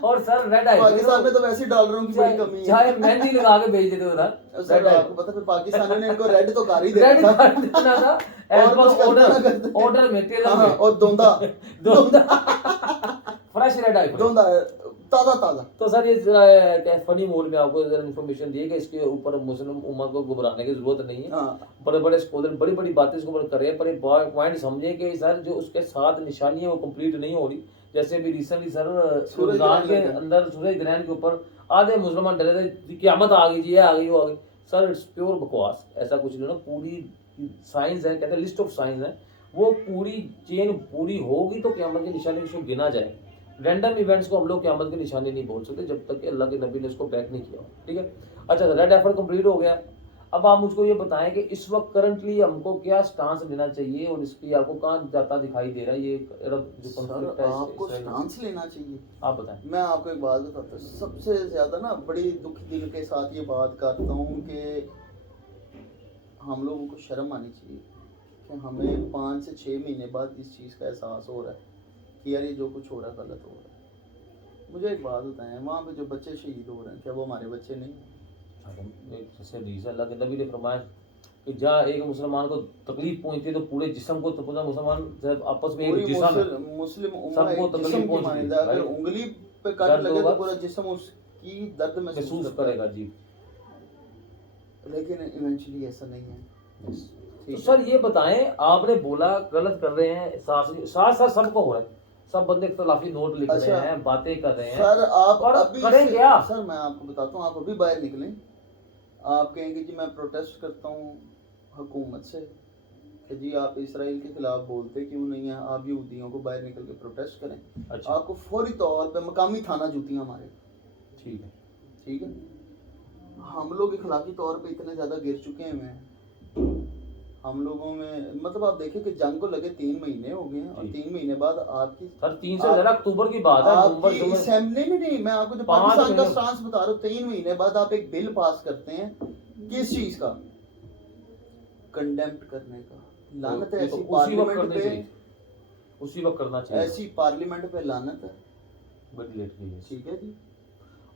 और सर रेड हाइफर पाकिस्तान में तो वैसे ही डॉलरों की बड़ी कमी है, चाहे मेहंदी लगा के भेज देते हो ना सर आपको पता फिर पाकिस्तानी ने इनको रेड तो कर ही रेड देना कर देना था, और कुछ ऑर्डर ऑर्डर में तेल हाँ, और दोंदा फ्रेश रेड हाइफर दोंदा ताज़ा ताज़ा। तो सर ये क्या फनी मोड में आपको इन्फॉर्मेशन दी है कि इसके ऊपर मुस्लिम उम्मत को घबराने की जरूरत नहीं है। हाँ। बड़े बड़े स्कॉलर बड़ी बड़ी बातें इसके ऊपर कर रहे हैं, पर एक पॉइंट समझे कि सर जो उसके साथ निशानी है वो कंप्लीट नहीं हो रही। जैसे अभी रिसेंटली सर सूरज के अंदर सूरज ग्रहण के ऊपर आधे मुसलमान डरे थे क़यामत आ गई जी, ये आ गई वो आ गई। सर इट्स प्योर बकवास, ऐसा कुछ नहीं ना, पूरी साइंस है, कहते हैं लिस्ट ऑफ साइंस है, वो पूरी चेन पूरी होगी तो क़यामत की निशानी उसको गिना जाए। रैंडम इवेंट्स को हम लोग क़यामत की निशानी नहीं बोल सकते जब तक कि अल्लाह के नबी ने इसको बैक नहीं किया, ठीक है। अच्छा, रेड एफर्ट कंप्लीट हो गया। अब आप मुझको ये बताएं कि इस वक्त करंटली हमको क्या स्टांस लेना चाहिए और इसकी आपको कहाँ जाता दिखाई दे रहा है ये जो कॉन्फ्लिक्ट है? आपको स्टांस लेना चाहिए, आप बताएं। मैं आपको एक बात बताता हूँ, सबसे ज़्यादा ना बड़ी दुख दिल के साथ ये बात करता हूँ कि हम लोगों को शर्म आनी चाहिए कि हमें 5 से 6 महीने बाद इस चीज़ का एहसास हो रहा है कि यार ये जो कुछ हो रहा है गलत हो रहा है। मुझे एक बात बताएं, वहाँ पे जो बच्चे शहीद हो रहे हैं क्या वो हमारे बच्चे नहीं? जैसे रीज़न अल्लाह के नबी ने फरमाया कि जहाँ एक मुसलमान को तकलीफ पहुंचती है तो पूरे जिस्म को, तो पूरा मुसलमान आपस में एक जिस्म है, मुस्लिम सबको तकलीफ पहुंचती है। अगर उंगली पे कट लगे तो पूरा जिस्म उसकी दर्द महसूस करेगा जी, लेकिन इवेंचुअली ऐसा नहीं है। तो सर ये बताएं, आपने बोला गलत कर रहे हैं, साथ साथ सबको हो रहा है, सब बंदे इख्तिलाफी नोट लिख रहे हैं, बातें कर रहे हैं, सर आप और अभी करें क्या? सर मैं आपको बताता हूँ, आप अभी बाहर निकलें, आप कहेंगे जी मैं प्रोटेस्ट करता हूँ हुकूमत से कि जी आप इसराइल के खिलाफ बोलते क्यों नहीं है, आप यहूदियों को बाहर निकल के प्रोटेस्ट करें। अच्छा। आपको फौरी तौर पे मकामी थाना जूतियाँ मारे, ठीक है, ठीक है। हम लोग इखलाकी तौर पे इतने ज़्यादा गिर चुके हैं, हम लोगों में मतलब आप देखें कि जंग को लगे 3 महीने हो गए हैं और 3 महीने बाद आपकी सर 3 से ज़्यादा अक्टूबर की बात है, आपकी असेंबली नहीं, मैं आपको जो पाकिस्तान का स्टांस बता रहा हूँ, 3 महीने बाद आप एक बिल पास करते हैं किस चीज का? कंडेम्प्ट करने का। लानत है ऐसी पार्लियामेंट पे, उसी वक्त करना चाहिए, ऐसी पार्लियामेंट पे लानत है, बड़ी लेट गई है, ठीक है जी।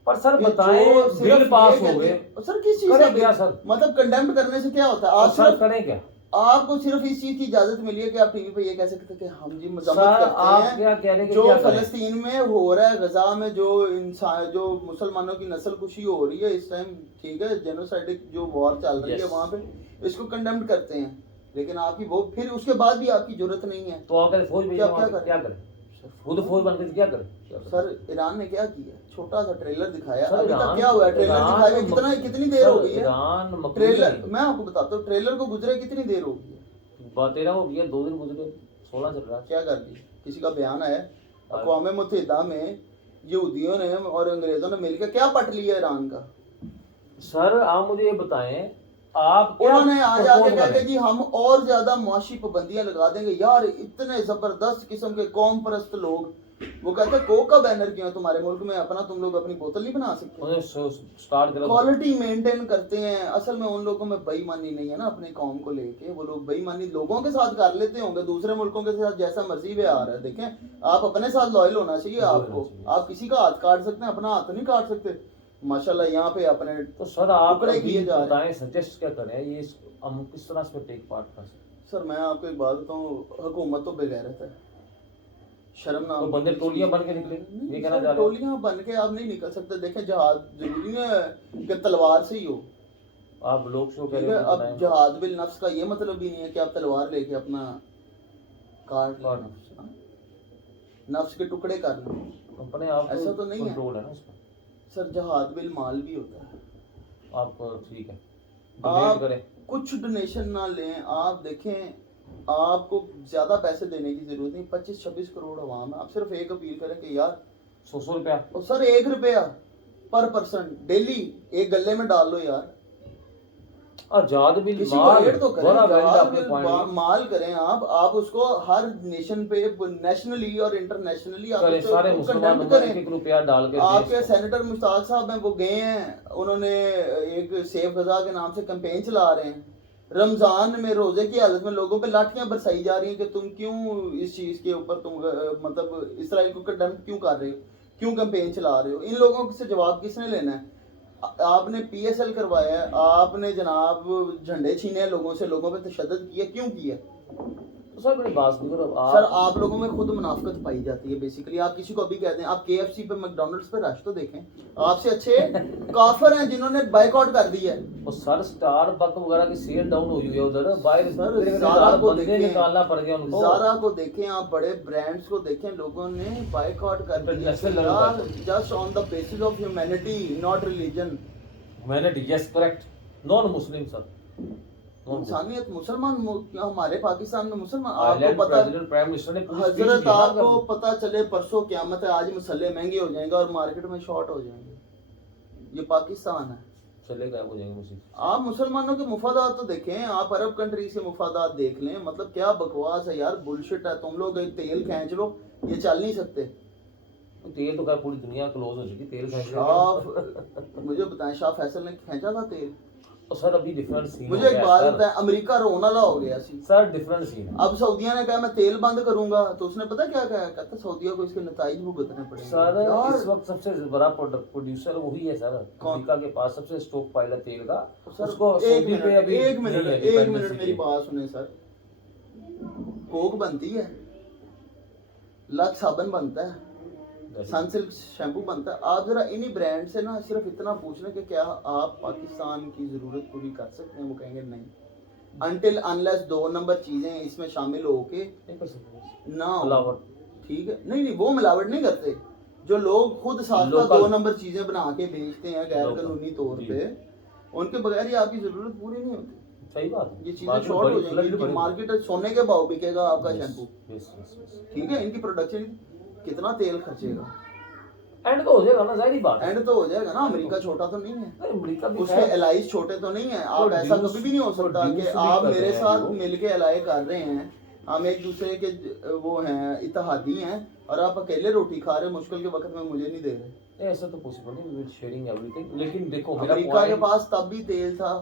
पर सर बताएं बिल पास हो गए, सर किस चीज करें क्या सर? मतलब कंडेम्प्ट करने से क्या होता है? आप सर करें क्या? आपको सिर्फ इस चीज की इजाजत मिली है कि आप टीवी पे ये कह सकते हैं कि हम जी मजम्मत सर करते आप हैं क्या कह रहे हैं कि जो क्या करें? फलस्तीन में हो रहा है, गजा में जो इंसान जो मुसलमानों की नस्ल कुशी हो रही है इस टाइम, ठीक है, जेनोसाइडिक जो वॉर चल रही है Yes. वहां पे, इसको कंडेम करते हैं, लेकिन आपकी वो फिर उसके बाद भी आपकी जरूरत नहीं है। तो आप कहते फौज भेजें क्या वहाँ पे, करें? क्या करें? खुद फौज बन के क्या करें? सर ईरान ने क्या किया, छोटा सा ट्रेलर दिखाया, सर, अभी तक ईरान- क्या हुआ है, ट्रेलर ईरान दिखाए हुए मक- कितना कितनी देर हो सर, गई है, ईरान मकबूल ट्रेलर नहीं। मैं आपको बताता हूँ, ट्रेलर को गुजरे कितनी देर हो गई है, 13 हो गया, 2 दिन गुजरे, 16 चल रहा है। क्या कर दी, किसी का बयान आया हाँ। अक़वाम मुत्तहिदा में यहूदियों ने और अंग्रेजों ने मिलकर क्या पट लिया ईरान का, सर आप मुझे ये बताएं, आप क्या उन्होंने आज आके propose कहा कि करें? जी हम और ज्यादा मुआशी पाबंदियां लगा देंगे। यार इतने जबरदस्त किस्म के कौम परस्त लोग, वो कहते हैं कोक का बैनर क्यों है तुम्हारे मुल्क में, अपना तुम लोग अपनी बोतल नहीं बना सकते, उन्हें स्टार्ट करो। क्वालिटी मेंटेन करते हैं। असल में उन लोगों में बेईमानी नहीं है ना अपने कौम को लेके, वो लोग बेईमानी लोगों के साथ कर लेते होंगे, दूसरे मुल्कों के साथ जैसा मर्जी वे आ रहा है। देखें, आप अपने साथ लॉयल होना चाहिए आपको, आप किसी का हाथ काट सकते हैं, अपना हाथ नहीं काट सकते। माशाल्लाह यहाँ पे अपने तो सर आप टुकड़े अभी किए जा रहे हैं। बताएं, सजेस्ट क्या करें, ये हम किस तरह से टेक पार्ट कर सकते सर मैं आपको एक बात बताऊँ, हुकूमत तो बेगैरत है, शर्म नाम तो की बंदे कोई टोलियां चीज़ बन के नहीं। निकले, नहीं, ये कहना सर, चाह रहे हैं? टोलियां बन के आप नहीं निकल सकते। देखें जहाज जरूरी नहीं है कि तलवार से ही हो, आप लोग शो कह ठीक रहे है। हो, अब बताएं। जहाद बिल नफ्स का ये मतलब भी नहीं है कि आप तलवार लेके अपना काट काट लेना, नफ्स के टुकड़े कर लो, अपने आप ऐसा तो नहीं है। कंट्रोल है ना उसका। सर जहाद बिल माल भी होता है, आपको ठीक है, आप डोनेट करें। कुछ डोनेशन ना लें। आप देखें, आपको ज्यादा पैसे देने की जरूरत नहीं, 25-26 करोड़ अवाम है, आप सिर्फ एक अपील करें कि यार 100 रुपया और सर 1 रुपया पर पर्सन डेली एक गले में डाल लो यार, आजाद बिल किसी को माल, एड तो करें, बड़ा वैलिड जहाज आपने बिल पॉइंट माल करें। आप उसको हर नेशन पे, नेशनली और इंटरनेशनली आप करें, उसको सारे कंडेम मुसलमान करें। 1 रुपया डाल के आपके देश को। सेनेटर मुश्ताक साहब हैं, वो गए हैं, उन्होंने एक सेफ गजा के नाम से कैंपेन चला रहे हैं। रमजान में रोजे की हालत में लोगों पे लाठियां बरसाई जा रही हैं कि तुम क्यों इस चीज के ऊपर तुम मतलब इसराइल को कंडेम क्यों कर रहे हो, क्यों कैंपेन चला रहे हो। इन लोगों से जवाब किसने लेना है? आपने पीएसएल करवाया है, आपने जनाब झंडे छीने हैं लोगों से, लोगों पे तशद्दुद किया, क्यों किया? तो सर बड़ी बात नहीं करो सर आप। आप लोगों में खुद मुनाफिकत पाई जाती है बेसिकली। आप किसी को अभी कहते हैं, आप केएफसी पे मैकडॉनल्ड्स पे रश तो देखें, आपसे अच्छे काफिर हैं जिन्होंने बाइकआउट कर दिया है। और सर स्टार बक वगैरह की सेल डाउन हुई है उधर बाहर, सर मेरे ज़ारा को बंदे देखें, निकालना पड़ गया उनको। ज़ारा को देखें, आप बड़े ब्रांड्स को देखें, लोगों ने बाइकआउट कर दिया International level यार, पर। Just on the basis of humanity not religion. Humanity, yes correct, non Muslim sir, इंसानियत, मुसलमान हमारे पाकिस्तान में मुसलमान, आयरलैंड आपको पता, प्रेसिडेंट प्राइम मिनिस्टर ने पूरी speech हजरत दी ना आपको अगर- पता चले परसों क़यामत है, आज मसले महंगे हो जाएंगे और मार्केट में शॉर्ट हो जाएंगे। ये पाकिस्तान है। चले गए हो जाएंगे मुझे। आप मुसलमानों के मुफादात तो देखें, आप अरब कंट्रीज के मुफादात देख लें, मतलब क्या बकवास है यार, बुलशिट है। तुम लोग एक तेल खींच लो, ये चल नहीं सकते। तेल तो खैर पूरी दुनिया क्लोज हो चुकी, तेल खींच शाह मुझे बताएं, शाह फैसल ने खींचा था तेल? तो सर अभी डिफरेंट सीन मुझे एक बात बताएं, अमेरिका रोना ला हो गया सी, सर डिफरेंट सीन है अब सऊदिया ने कहा मैं तेल बंद करूंगा, तो उसने पता क्या कहा, कहता सऊदिया को इसके नताइज भुगतने पड़ेंगे। सर यार इस वक्त सबसे बड़ा प्रोड्यूसर वही है सर, कौन? अमेरिका के पास सबसे स्टॉक पाइल है तेल का। सर उसको एक सऊदी पे मिनट अभी एक नहीं मिनट है एक dependency मिनट मेरी की। बात सुने सर, कोक बनती है, लक्स साबन बनता है, सनसिल्क शैम्पू बनता है। आप जरा इन्हीं ब्रांड से ना सिर्फ इतना पूछ लें कि क्या आप पाकिस्तान की जरूरत पूरी कर सकते हैं, वो कहेंगे नहीं, अनटिल अनलेस 2 नंबर चीजें इसमें शामिल होके नहीं कर सकते ना हो। मिलावट। ठीक है, नहीं नहीं वो मिलावट नहीं करते, जो लोग खुद साथ Local। 2 नंबर चीजें बना के बेचते हैं गैर Local। कानूनी तौर जी। पे, उनके बगैर ही आपकी जरूरत पूरी नहीं होती। सही बात है, ये चीजें मार्केट शॉर्ट हो बड़ी- जाएंगी, बड़ी- इनकी मार्केट सोने के भाव बिकेगा आपका Yes, shampoo, yes, yes, yes। ठीक है, इनकी प्रोडक्शन कितना तेल खर्चेगा, एंड तो हो जाएगा ना, जाहिर बात है। एंड तो हो जाएगा ना। अमेरिका छोटा तो नहीं है, नहीं, अमेरिका भी उसके खैर- एलाइज छोटे तो नहीं है। आप ऐसा Produce- कभी भी नहीं हो सकता कि produce भी आप कर मेरे रहे हैं साथ वो। मिलके एलाई कर रहे हैं, हम एक दूसरे के वो हैं, इत्तेहादी हैं, और आप अकेले रोटी खा रहे हैं, मुश्किल के वक्त में मुझे नहीं दे रहे। ऐसा तो पॉसिबल नहीं, विद शेयरिंग एवरीथिंग। लेकिन देखो मेरा अमेरिका के point- पास तब भी तेल था,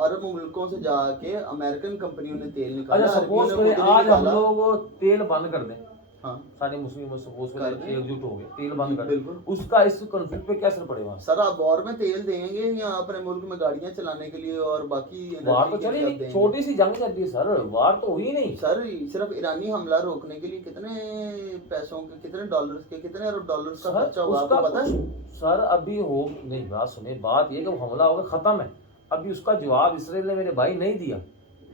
अरब मुल्कों से जाके अमेरिकन कंपनियों ने तेल निकाला, अच्छा अरबियों सपोज ने करें खुद नहीं आज हम निकाला। लोग तेल बंद कर दें, हाँ सारे मुस्लिम सपोज कर दें। एकजुट हो गए, तेल बंद कर, बिल्कुल। उसका इस कॉन्फ्लिक्ट पे क्या असर पड़ेगा? सर आप वॉर में तेल देंगे या अपने मुल्क में गाड़ियां चलाने के लिए और बाकी वार तो एनर्जी के चली लिए आप नहीं, देंगे? छोटी सी जंग चल रही है सर, वार तो हुई नहीं। सर सिर्फ ईरानी हमला रोकने के लिए कितने पैसों के, कितने डॉलर्स के, कितने अरब डॉलर्स का सर खर्चा हुआ उसका आपको पता है? सर अभी हो नहीं, बात सुनिए, बात ये कि वो हमला हो गया, खत्म है, अभी उसका जवाब इसराइल ने मेरे भाई नहीं दिया,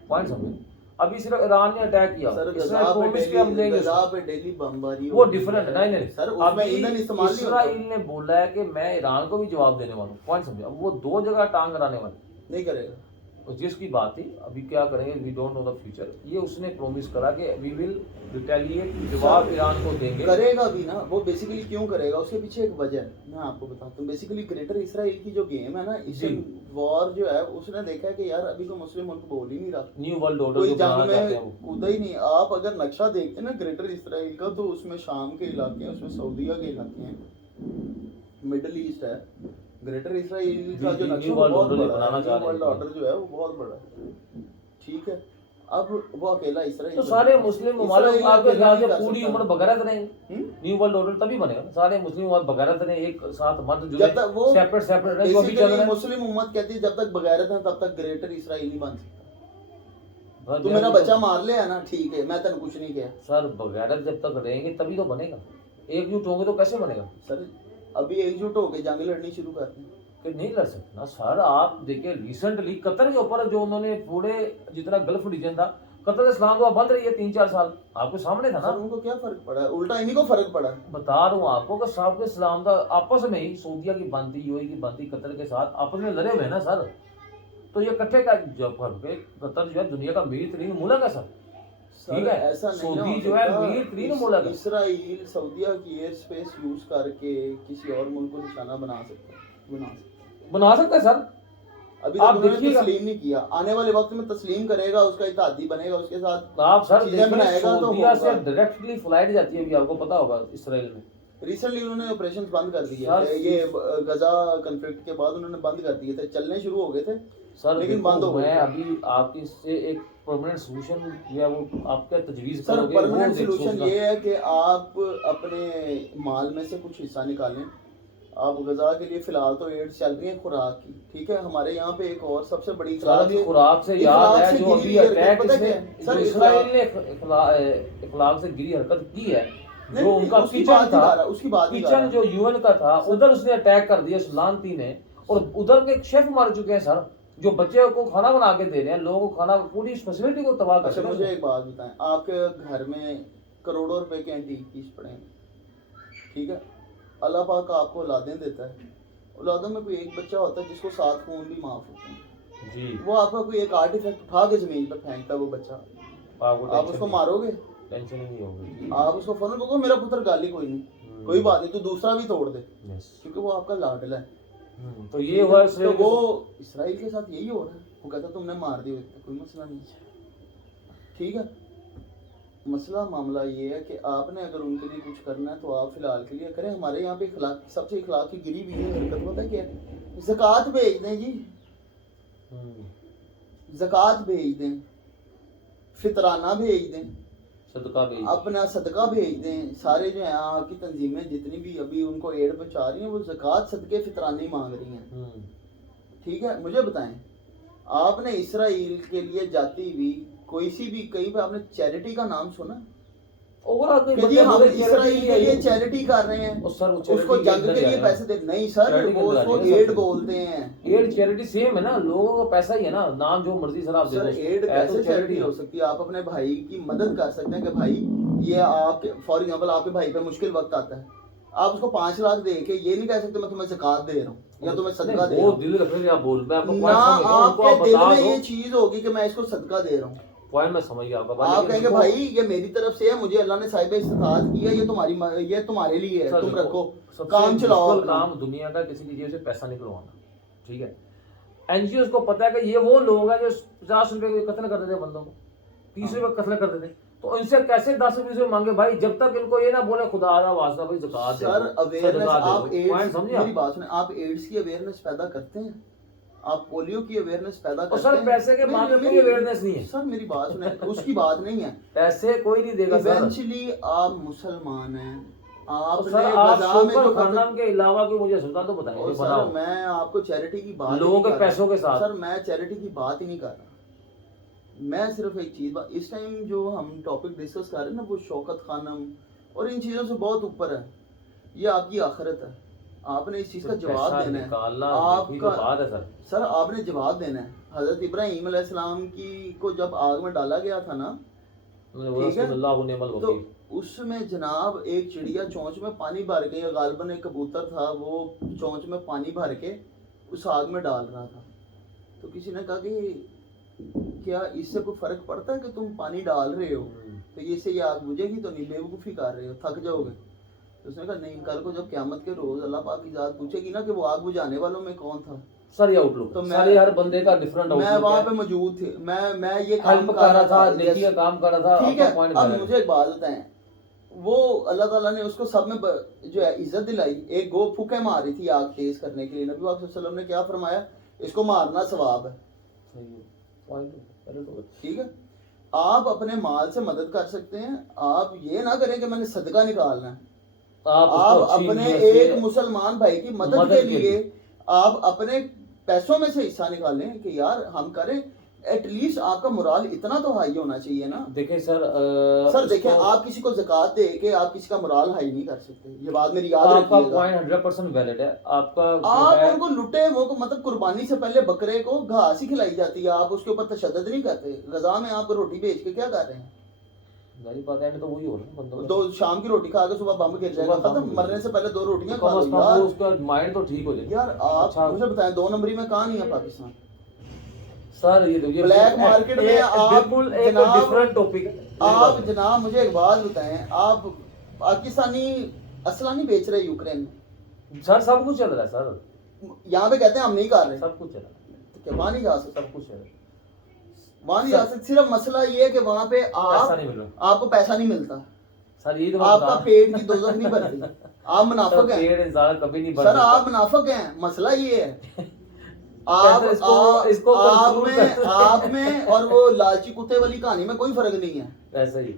पॉइंट समझे। अभी सिर्फ ईरान ने अटैक किया, सर इसराइल प्रॉमिस किया हम देंगे गजा उसको। पे डेली बमबारी वो हो रही डिफरेंट है, है। नहीं नहीं सर उसमें अभी ईंधन इस्तेमाल नहीं होता। इसराइल ने बोला है कि मैं ईरान को भी जवाब देने वाला हूँ, पॉइंट समझे। अब वो दो जगह टांग अड़ाने वाले, नहीं करेगा। तो जिसकी बात थी, अभी क्या करेंगे we don't know the future, ये उसने प्रॉमिस करा कि वी विल रिटेलिएट, जवाब ईरान को देंगे। करेगा भी ना, वो बेसिकली क्यों करेगा, उसके पीछे एक वजह है, मैं आपको बताता हूँ। बेसिकली ग्रेटर इसराइल की जो गेम है ना, इस वॉर जो है, उसने देखा है कि यार अभी तो मुस्लिम मुल्क बोल ही नहीं रहा, न्यू वर्ल्ड ऑर्डर कोई जो जंग बनाना चाहते हैं में वो। कूदा ही नहीं। आप अगर नक्शा देखते हैं ना ग्रेटर इसराइल का, तो उसमें शाम के इलाके हैं, उसमें सऊदीया के इलाके हैं, मिडल ईस्ट है। ग्रेटर इसराइल का जो जी, नक्शा न्यू वो वर्ल्ड बहुत ऑर्डर बड़ा बनाना है, चाह न्यू रहे वर्ल्ड हैं। ऑर्डर जो है वो बहुत बड़ा है, ठीक है। अब वो अकेला इसराइल तो सारे मुस्लिम ममालिक इसराइल आपके अकेला ख्याल नहीं से कर पूरी सकता। उम्र बगैरत रहेंगे? हम्म? न्यू वर्ल्ड ऑर्डर तभी बनेगा ना, सारे मुस्लिम उम्मत बगैरत रहे, एक साथ मत जुड़े, जब तक वो सेपरेट सेपरेट रहे, जो अभी चल रहा बेसिकली है। मुस्लिम उम्मत कहती है जब तक बगैरत है तब तक ग्रेटर इसराइल नहीं बन सकता। बस तू मेरा यार, बच्चा मार ले है ना, ठीक है, मैं तेन कुछ नहीं किया। सर बगैरत जब तक रहेंगे तभी तो बनेगा, एकजुट होंगे तो कैसे बनेगा? सर अभी एकजुट होके जंग लड़नी शुरू करते हैं। कि नहीं लड़ सकते ना सर। आप देखिए रिसेंटली कतर के ऊपर जो उन्होंने पूरे जितना गल्फ रीजन था, कतर इस्लाम दुआ बंद रही है 3-4 साल, आपके सामने था ना। सर उनको क्या फर्क पड़ा है, उल्टा इन्हीं को फर्क पड़ा है। बता रहा हूँ आपको कि साहब इस्लाम का आपस में ही सऊदीया की बनती, यूएई की बनती, कतर के साथ आपस में लड़े हुए हैं ना सर। तो ये इकट्ठे का जब फर्क है, कतर जो है दुनिया का मीर तरीन मुल्क है सर, सर ठीक है। ऐसा नहीं ना सऊदी हो जो है सकता। मीर तरीन मुल्क है। इसराइल सऊदीया की एयर स्पेस यूज करके किसी और मुल्क को निशाना बना सकता है, बना सकते हैं सर। अभी आप तक उन्होंने देखिएगा। तस्लीम नहीं किया, आने वाले वक्त में तस्लीम करेगा, उसका इत्तेहादी बनेगा, उसके साथ आप सर चीजें देखिए बनाएगा तो सऊदीया से होगा। डायरेक्टली फ्लाइट जाती है, अभी आपको पता होगा इसराइल में। रिसेंटली उन्होंने ऑपरेशन बंद कर दिए सर, थे, ये गजा कॉन्फ्लिक्ट के बाद उन्होंने बंद कर दिए थे, चलने शुरू हो गए थे सर लेकिन देखो, बंद हो गए मैं थे। अभी आपकी से एक परमानेंट सॉल्यूशन या वो आप क्या तजवीज सर करोगे, वो परमानेंट देख सोल्यूशन सोचना। ये है कि आप अपने माल में से कुछ हिस्सा निकालें। आप गजा के लिए फिलहाल तो एड्स चल रही है खुराक की, ठीक है। हमारे यहाँ पे एक और सबसे बड़ी सर अभी खुराक से याद इखलाक है से जो गिरी अभी हुई हरकत अटैक पता इसने क्या है? जो सर, इसराइल ने इखलाक से गिरी हरकत की है, नहीं, जो नहीं, उनका उसकी किचन बात नहीं कर था, रहा, उसकी बात नहीं कर रहा। किचन जो यूएन का था, उधर उसने अटैक कर दिया सुलानती ने, और उधर के शेफ मर चुके हैं सर, जो बच्चे को खाना बना के दे रहे हैं, लोगों को खाना, पूरी फैसिलिटी को तबाह कर अच्छा रहे मुझे हैं। एक बात बताएं, आपके घर में करोड़ों रुपए के एंटीक पीस पड़े हैं, ठीक है। अल्लाह पाक आपको औलादें देता है, औलादों में कोई एक बच्चा होता है जिसको 7 खून भी माफ होते हैं, जी वो आपका कोई एक आर्टिफैक्ट उठा के जमीन पर फेंकता है, वो बच्चा, आपको आप उसको मारोगे? टेंशन ही नहीं होगी। आप उसको फौरन कहोगे मेरा पुत्र गाली कोई नहीं, कोई बात नहीं, तू दूसरा भी तोड़ दे, यस। क्योंकि वो आपका लाडला है। तो ये हुआ तो वो इसराइल के साथ यही हो रहा है, वो कहता तुमने मार दिया, कोई मसला नहीं, ठीक है। मसला मामला ये है कि आपने अगर उनके लिए कुछ करना है तो आप फिलहाल के लिए करें। हमारे यहाँ पे सबसे इखलाक की गिरी हुई है हरकत पता है क्या है? ज़कात भेज दें जी, ज़कात भेज दें, फितराना भेज दें, सदका भी। अपना सदका भेज दें। सारे जो हैं आपकी तंजीमें जितनी भी अभी उनको एड पहुंचा रही हैं, वो ज़कात सदके फितराने मांग रही हैं, ठीक है। मुझे बताएं, आपने इसराइल के लिए जाती हुई कोई सी भी, कहीं पे आपने चैरिटी का नाम सुना? कि जी हम इसराइल के लिए चैरिटी कर रहे हैं, उसको जंग के लिए पैसे दे, नहीं सर, वो उसको एड बोलते हैं। एड चैरिटी सेम है ना, लोगों का पैसा ही है ना, नाम जो मर्जी सर आप दे सर दो। एड कैसे चैरिटी हो सकती है? आप अपने भाई की मदद कर सकते हैं कि भाई ये आपके, फॉर एग्जांपल आपके भाई पे मुश्किल वक्त आता है, आप उसको 5 लाख दे के ये नहीं कह सकते मैं तुम्हें ज़कात दे रहा हूँ या तुम्हें सदका दे रहा वो हूँ। दिल रखने आप बोल, मैं आपको ना पॉइंट समझ रहा हूं, उनको आप आपके दिल बता में दो, ये चीज होगी कि मैं इसको सदका दे रहा हूँ। पॉइंट मैं समझ गया आपका। आप कहेंगे भाई ये मेरी तरफ से है, मुझे अल्लाह ने साहिब इस्तिताअत की है, ये तुम्हारे लिए है, तुम रखो, काम चलाओ अपना। काम दुनिया का किसी की जेब से पैसा निकलवाना, ठीक है। एनजीओ को पता है कि ये वो लोग हैं जो 50 रुपए को कत्ल कर देते हैं बंदों को, 30 रुपए कत्ल कर देते, तो इनसे कैसे 10-20 रुपए मांगे भाई, जब तक इनको ये ना बोले खुदा का वास्ता भाई ज़कात दे। सर अवेयरनेस, आप पॉइंट एड्स, समझे मेरी बात सुने, आप एड्स की अवेयरनेस पैदा करते हैं? आप पोलियो की अवेयरनेस पैदा और करते सर हैं। पैसे के मामले में कोई अवेयरनेस नहीं है, सर मेरी बात सुने, उसकी बात नहीं है। पैसे कोई नहीं देगा सर। इवेंचुअली आप मुसलमान हैं, और आपने सर आप गजा में शोकर जो खानदान के अलावा कोई मुझे सुनता तो बताइए और जो बनाओ सर मैं आपको चैरिटी की बात ही लोगों नहीं के कर रहा। पैसों के साथ। सर मैं चैरिटी की बात ही नहीं कर रहा। मैं सिर्फ एक चीज इस टाइम जो हम टॉपिक डिस्कस कर रहे हैं ना, वो शौकत खानम और इन चीजों से बहुत ऊपर है। ये आपकी आखिरत है, आपने इस चीज का जवाब पैसा देना निकालना है। आपकी तो आपका बात है सर। सर आपने जवाब देना है। हजरत इब्राहीम अलैहिस्सलाम की को जब आग में डाला गया था ना, ठीक है, अल्लाह नेमल तो वकील। उसमें जनाब एक चिड़िया चोंच में पानी भर के, या गालबन एक कबूतर था, वो चोंच में पानी भर के उस आग में डाल रहा था। तो किसी ने कहा कि क्या इससे कोई फर्क पड़ता है कि तुम पानी डाल रहे हो तो ये से ये आग बुझेगी तो नहीं, बेवकूफ़ी कर रहे हो, थक जाओगे। तो उसने कहा नहीं, कल को जब क़यामत के रोज अल्लाह पाक की ज़ात पूछेगी ना कि वो आग बुझाने वालों में कौन था। सर ये आउटलुक तो सारे हर बंदे का डिफरेंट मैं आउटलुक वहाँ है। पे मौजूद थे, मैं ये हेल्प काम कर रहा था, जैसे- नेकी का काम कर रहा था, ठीक आपका है। पॉइंट अब वैलिड मुझे एक बात बताएं, वो अल्लाह ताला ने उसको सब में जो है इज्जत दिलाई। एक गो फूके मार रही थी आग तेज करने के लिए, नबी पाक सल्लल्लाहु अलैहि वसल्लम ने क्या फरमाया, इसको मारना सवाब है। सही है, पॉइंट पहले तो ठीक है, आप अपने माल से मदद कर सकते हैं। आप ये ना करें कि मैंने सदका निकालना है। आप आप उसको अच्छी अपने नीयत से एक मुसलमान भाई की मदद के लिए आप अपने पैसों में से हिस्सा निकालें कि यार हम करें। एटलीस्ट आपका मोराल इतना तो हाई होना चाहिए ना। देखिए सर सर देखें, आप किसी को ज़कात दे के आप किसी का मोराल हाई नहीं कर सकते, ये बात मेरी याद आपका रखिएगा। पॉइंट 100% वैलिड है। आपका जो आप है, उनको लुटे, वो मतलब कुर्बानी से पहले बकरे को घास ही खिलाई जाती है, आप उसके ऊपर तशद्दुद नहीं करते। गजा में आप रोटी बेच के क्या कर रहे हैं? मेरी बात है तो वही हो रहा है बंदों का। दो शाम की रोटी खा के सुबह बम गिर जाएगा, सुबह बम खत्म। गिर मरने से पहले 2 रोटियां खा कम लो से कम यार। वो उसका माइंड तो ठीक हो जाए यार आप अच्छा। मुझे बताएं, 2 नंबरी में कहाँ नहीं है पाकिस्तान? सर ये ब्लैक मार्केट में आप बिल्कुल एक जनाब- डिफरेंट टॉपिक। आप जनाब मुझे एक बात बताएं, आप पाकिस्तानी असला नहीं बेच रहे यूक्रेन में? सर सब कुछ चल रहा है सर, यहाँ पे कहते हैं हम नहीं कर रहे, सब कुछ चल रहा है, तो क्या वहाँ नहीं जा सकते? सब कुछ चल रहा है। वहाँ नहीं जा सकते। सिर्फ मसला ये है कि वहाँ पे पैसा नहीं मिल रहा आपको पैसा नहीं मिलता, सर, ये तो मैं आपका बता- पेट की दोजख नहीं भरती। आप सर, मुनाफिक हैं पेड़ इंसान कभी नहीं सर, बढ़ता। आप मुनाफिक हैं। मसला ये है आप कहते हैं इसको आप control में कर- आप में और वो लालची कुत्ते वाली कहानी में कोई फर्क नहीं है। ऐसा ही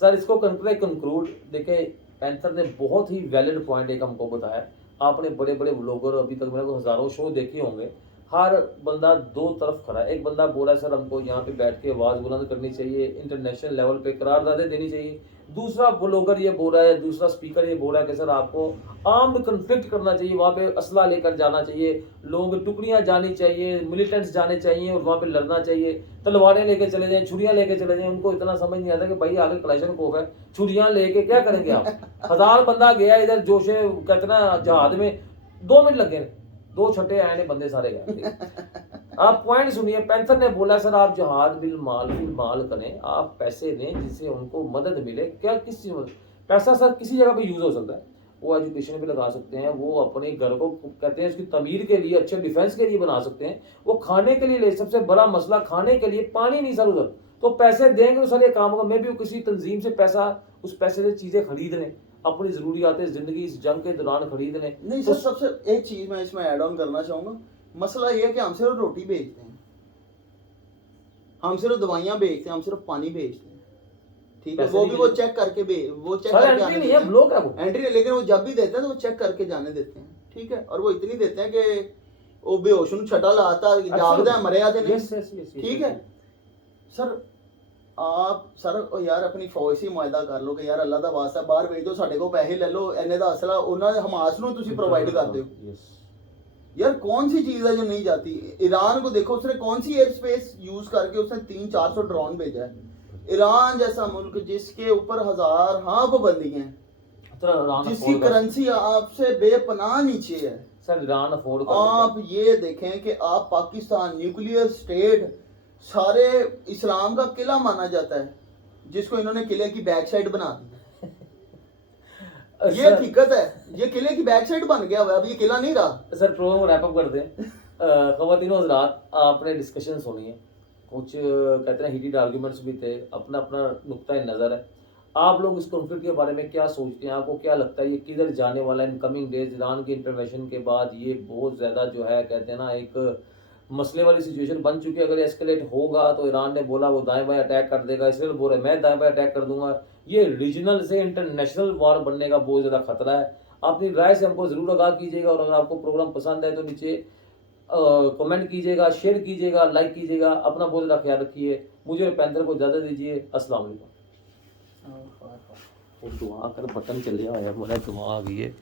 सर, इसको कंक्लूड देखे, पैंथर ने बहुत ही वैलिड पॉइंट एक हमको बताया। आपने बड़े बड़े व्लॉगर अभी तक मेरे को हजारों शो देखे होंगे, हर बंदा दो तरफ खड़ा है। एक बंदा बोला है सर हमको यहाँ पे बैठ के आवाज़ बुलंद करनी चाहिए, इंटरनेशनल लेवल पे करारदादे देनी चाहिए। दूसरा ब्लॉगर ये बोल रहा है, दूसरा स्पीकर ये बोल रहा है कि सर आपको आर्म्ड कन्फ्लिक्ट करना चाहिए, वहाँ पे असला लेकर जाना चाहिए, लोग टुकड़ियाँ जानी चाहिए, मिलिटेंट्स जाने चाहिए और वहाँ पे लड़ना चाहिए, तलवारें लेके चले जाएं, छुरियाँ लेके चले जाएं। उनको इतना समझ नहीं आता कि भाई आगे कलाशनकोव है, छुरियाँ लेके क्या करेंगे आप? 1000 बंदा गया इधर जोशे कहते ना जहाज में, 2 मिनट लगे, 2 छठे आए ने बंदे सारे गए। आप पॉइंट सुनिए, पैंथर ने बोला सर आप जहाज बिल माल करें, आप पैसे दें जिससे उनको मदद मिले। क्या किस चीज़ में पैसा सर किसी जगह पे यूज हो सकता है, वो एजुकेशन पे लगा सकते हैं, वो अपने घर को कहते हैं उसकी तमीर के लिए, अच्छे डिफेंस के लिए बना सकते हैं, वो खाने के लिए ले। सबसे बड़ा मसला खाने के लिए पानी नहीं सर उधर, तो पैसे देंगे तो सर ये काम होगा। मैं भी किसी तंजीम से पैसा, उस पैसे से चीज़ें खरीद लें, अपनी ज़रूरियातें ज़िंदगी इस जंग के दौरान खरीद लें। नहीं तो सर, सबसे एक चीज मैं इसमें ऐड ऑन करना चाहूंगा। मसला ये है कि हम सिर्फ रोटी बेचते हैं, हम सिर्फ दवाइयां बेचते हैं, हम सिर्फ पानी बेचते हैं। ठीक है, पैसे वो नहीं भी वो मिलते। चेक करके वो चेक सर करके एंट्री आने नहीं देते है, हैं। ब्लॉक है वो एंट्री है, लेकिन वो जब भी देते हैं तो वो चेक करके जाने देते हैं। ठीक है, और वो इतनी देते हैं कि वो बेहोश ਨੂੰ ਛਟਾ ਲਾਤਾ, ਜਾਗਦਾ ਮਰਿਆ ਤੇ नहीं। यस यस यस ठीक है सर, आप सर ओ यार अपनी फौज से मुआहदा कर लो कि यार अल्लाह ਦਾ ਵਾਸਤਾ ਬਾਹਰ ਭੇਜ ਦਿਓ, ਸਾਡੇ ਕੋਲ ਪੈਸੇ ਲੈ ਲਓ, ਇੰਨੇ ਦਾ ਅਸਲਾ ਉਹਨਾਂ ਹਮਾਸ ਨੂੰ ਤੁਸੀਂ प्रोवाइड कर दो। यस यार कौन सी चीज है जो नहीं जाती? ईरान को देखो, उसने कौन सी एयर स्पेस यूज करके उसने 300-400 ड्रोन भेजा है। ईरान जैसा मुल्क जिसके ऊपर 1000 पाबंदी हैं, जिसकी करेंसी आपसे बेपनाह नीचे है। सर ईरान अफोर्ड कर आप ये देखें कि आप पाकिस्तान न्यूक्लियर स्टेट, सारे इस्लाम का किला माना जाता है, जिसको इन्होंने किले की बैक साइड बना दी। ये हकीकत है, ये किले की बैक साइड बन गया हुआ है, अब ये किला नहीं रहा। सर प्रोग्राम रैप अप करते हैं। ख़वातीनो हज़रात, आपने डिस्कशन सुनी है, कुछ कहते हैं हीटेड आर्गूमेंट्स भी थे, अपना अपना नुक्ता नज़र है। आप लोग इस कॉन्फ्लिक्ट के बारे में क्या सोचते हैं? आपको क्या लगता है ये किधर जाने वाला है इन कमिंग डेज? ईरान की इंटरवेंशन के बाद ये बहुत ज़्यादा जो है कहते हैं ना एक मसले वाली सिचुएशन बन चुकी है। अगर एस्केलेट होगा तो ईरान ने बोला वो दाएं बाएं अटैक कर देगा, इसराइल बोल रहा है मैं दाएं बाएं अटैक कर दूंगा। ये रीजनल से इंटरनेशनल वॉर बनने का बहुत ज़्यादा खतरा है। अपनी राय से हमको ज़रूर आगाह कीजिएगा, और अगर आपको प्रोग्राम पसंद है तो नीचे कमेंट कीजिएगा, शेयर कीजिएगा, लाइक कीजिएगा। अपना बहुत ज़्यादा ख्याल रखिए। मुझे और पैंथर को इजाज़त दीजिए। अस्सलाम वालेकुम। दुआ कर बटन चले आया, मेरा दुआ आ गई है।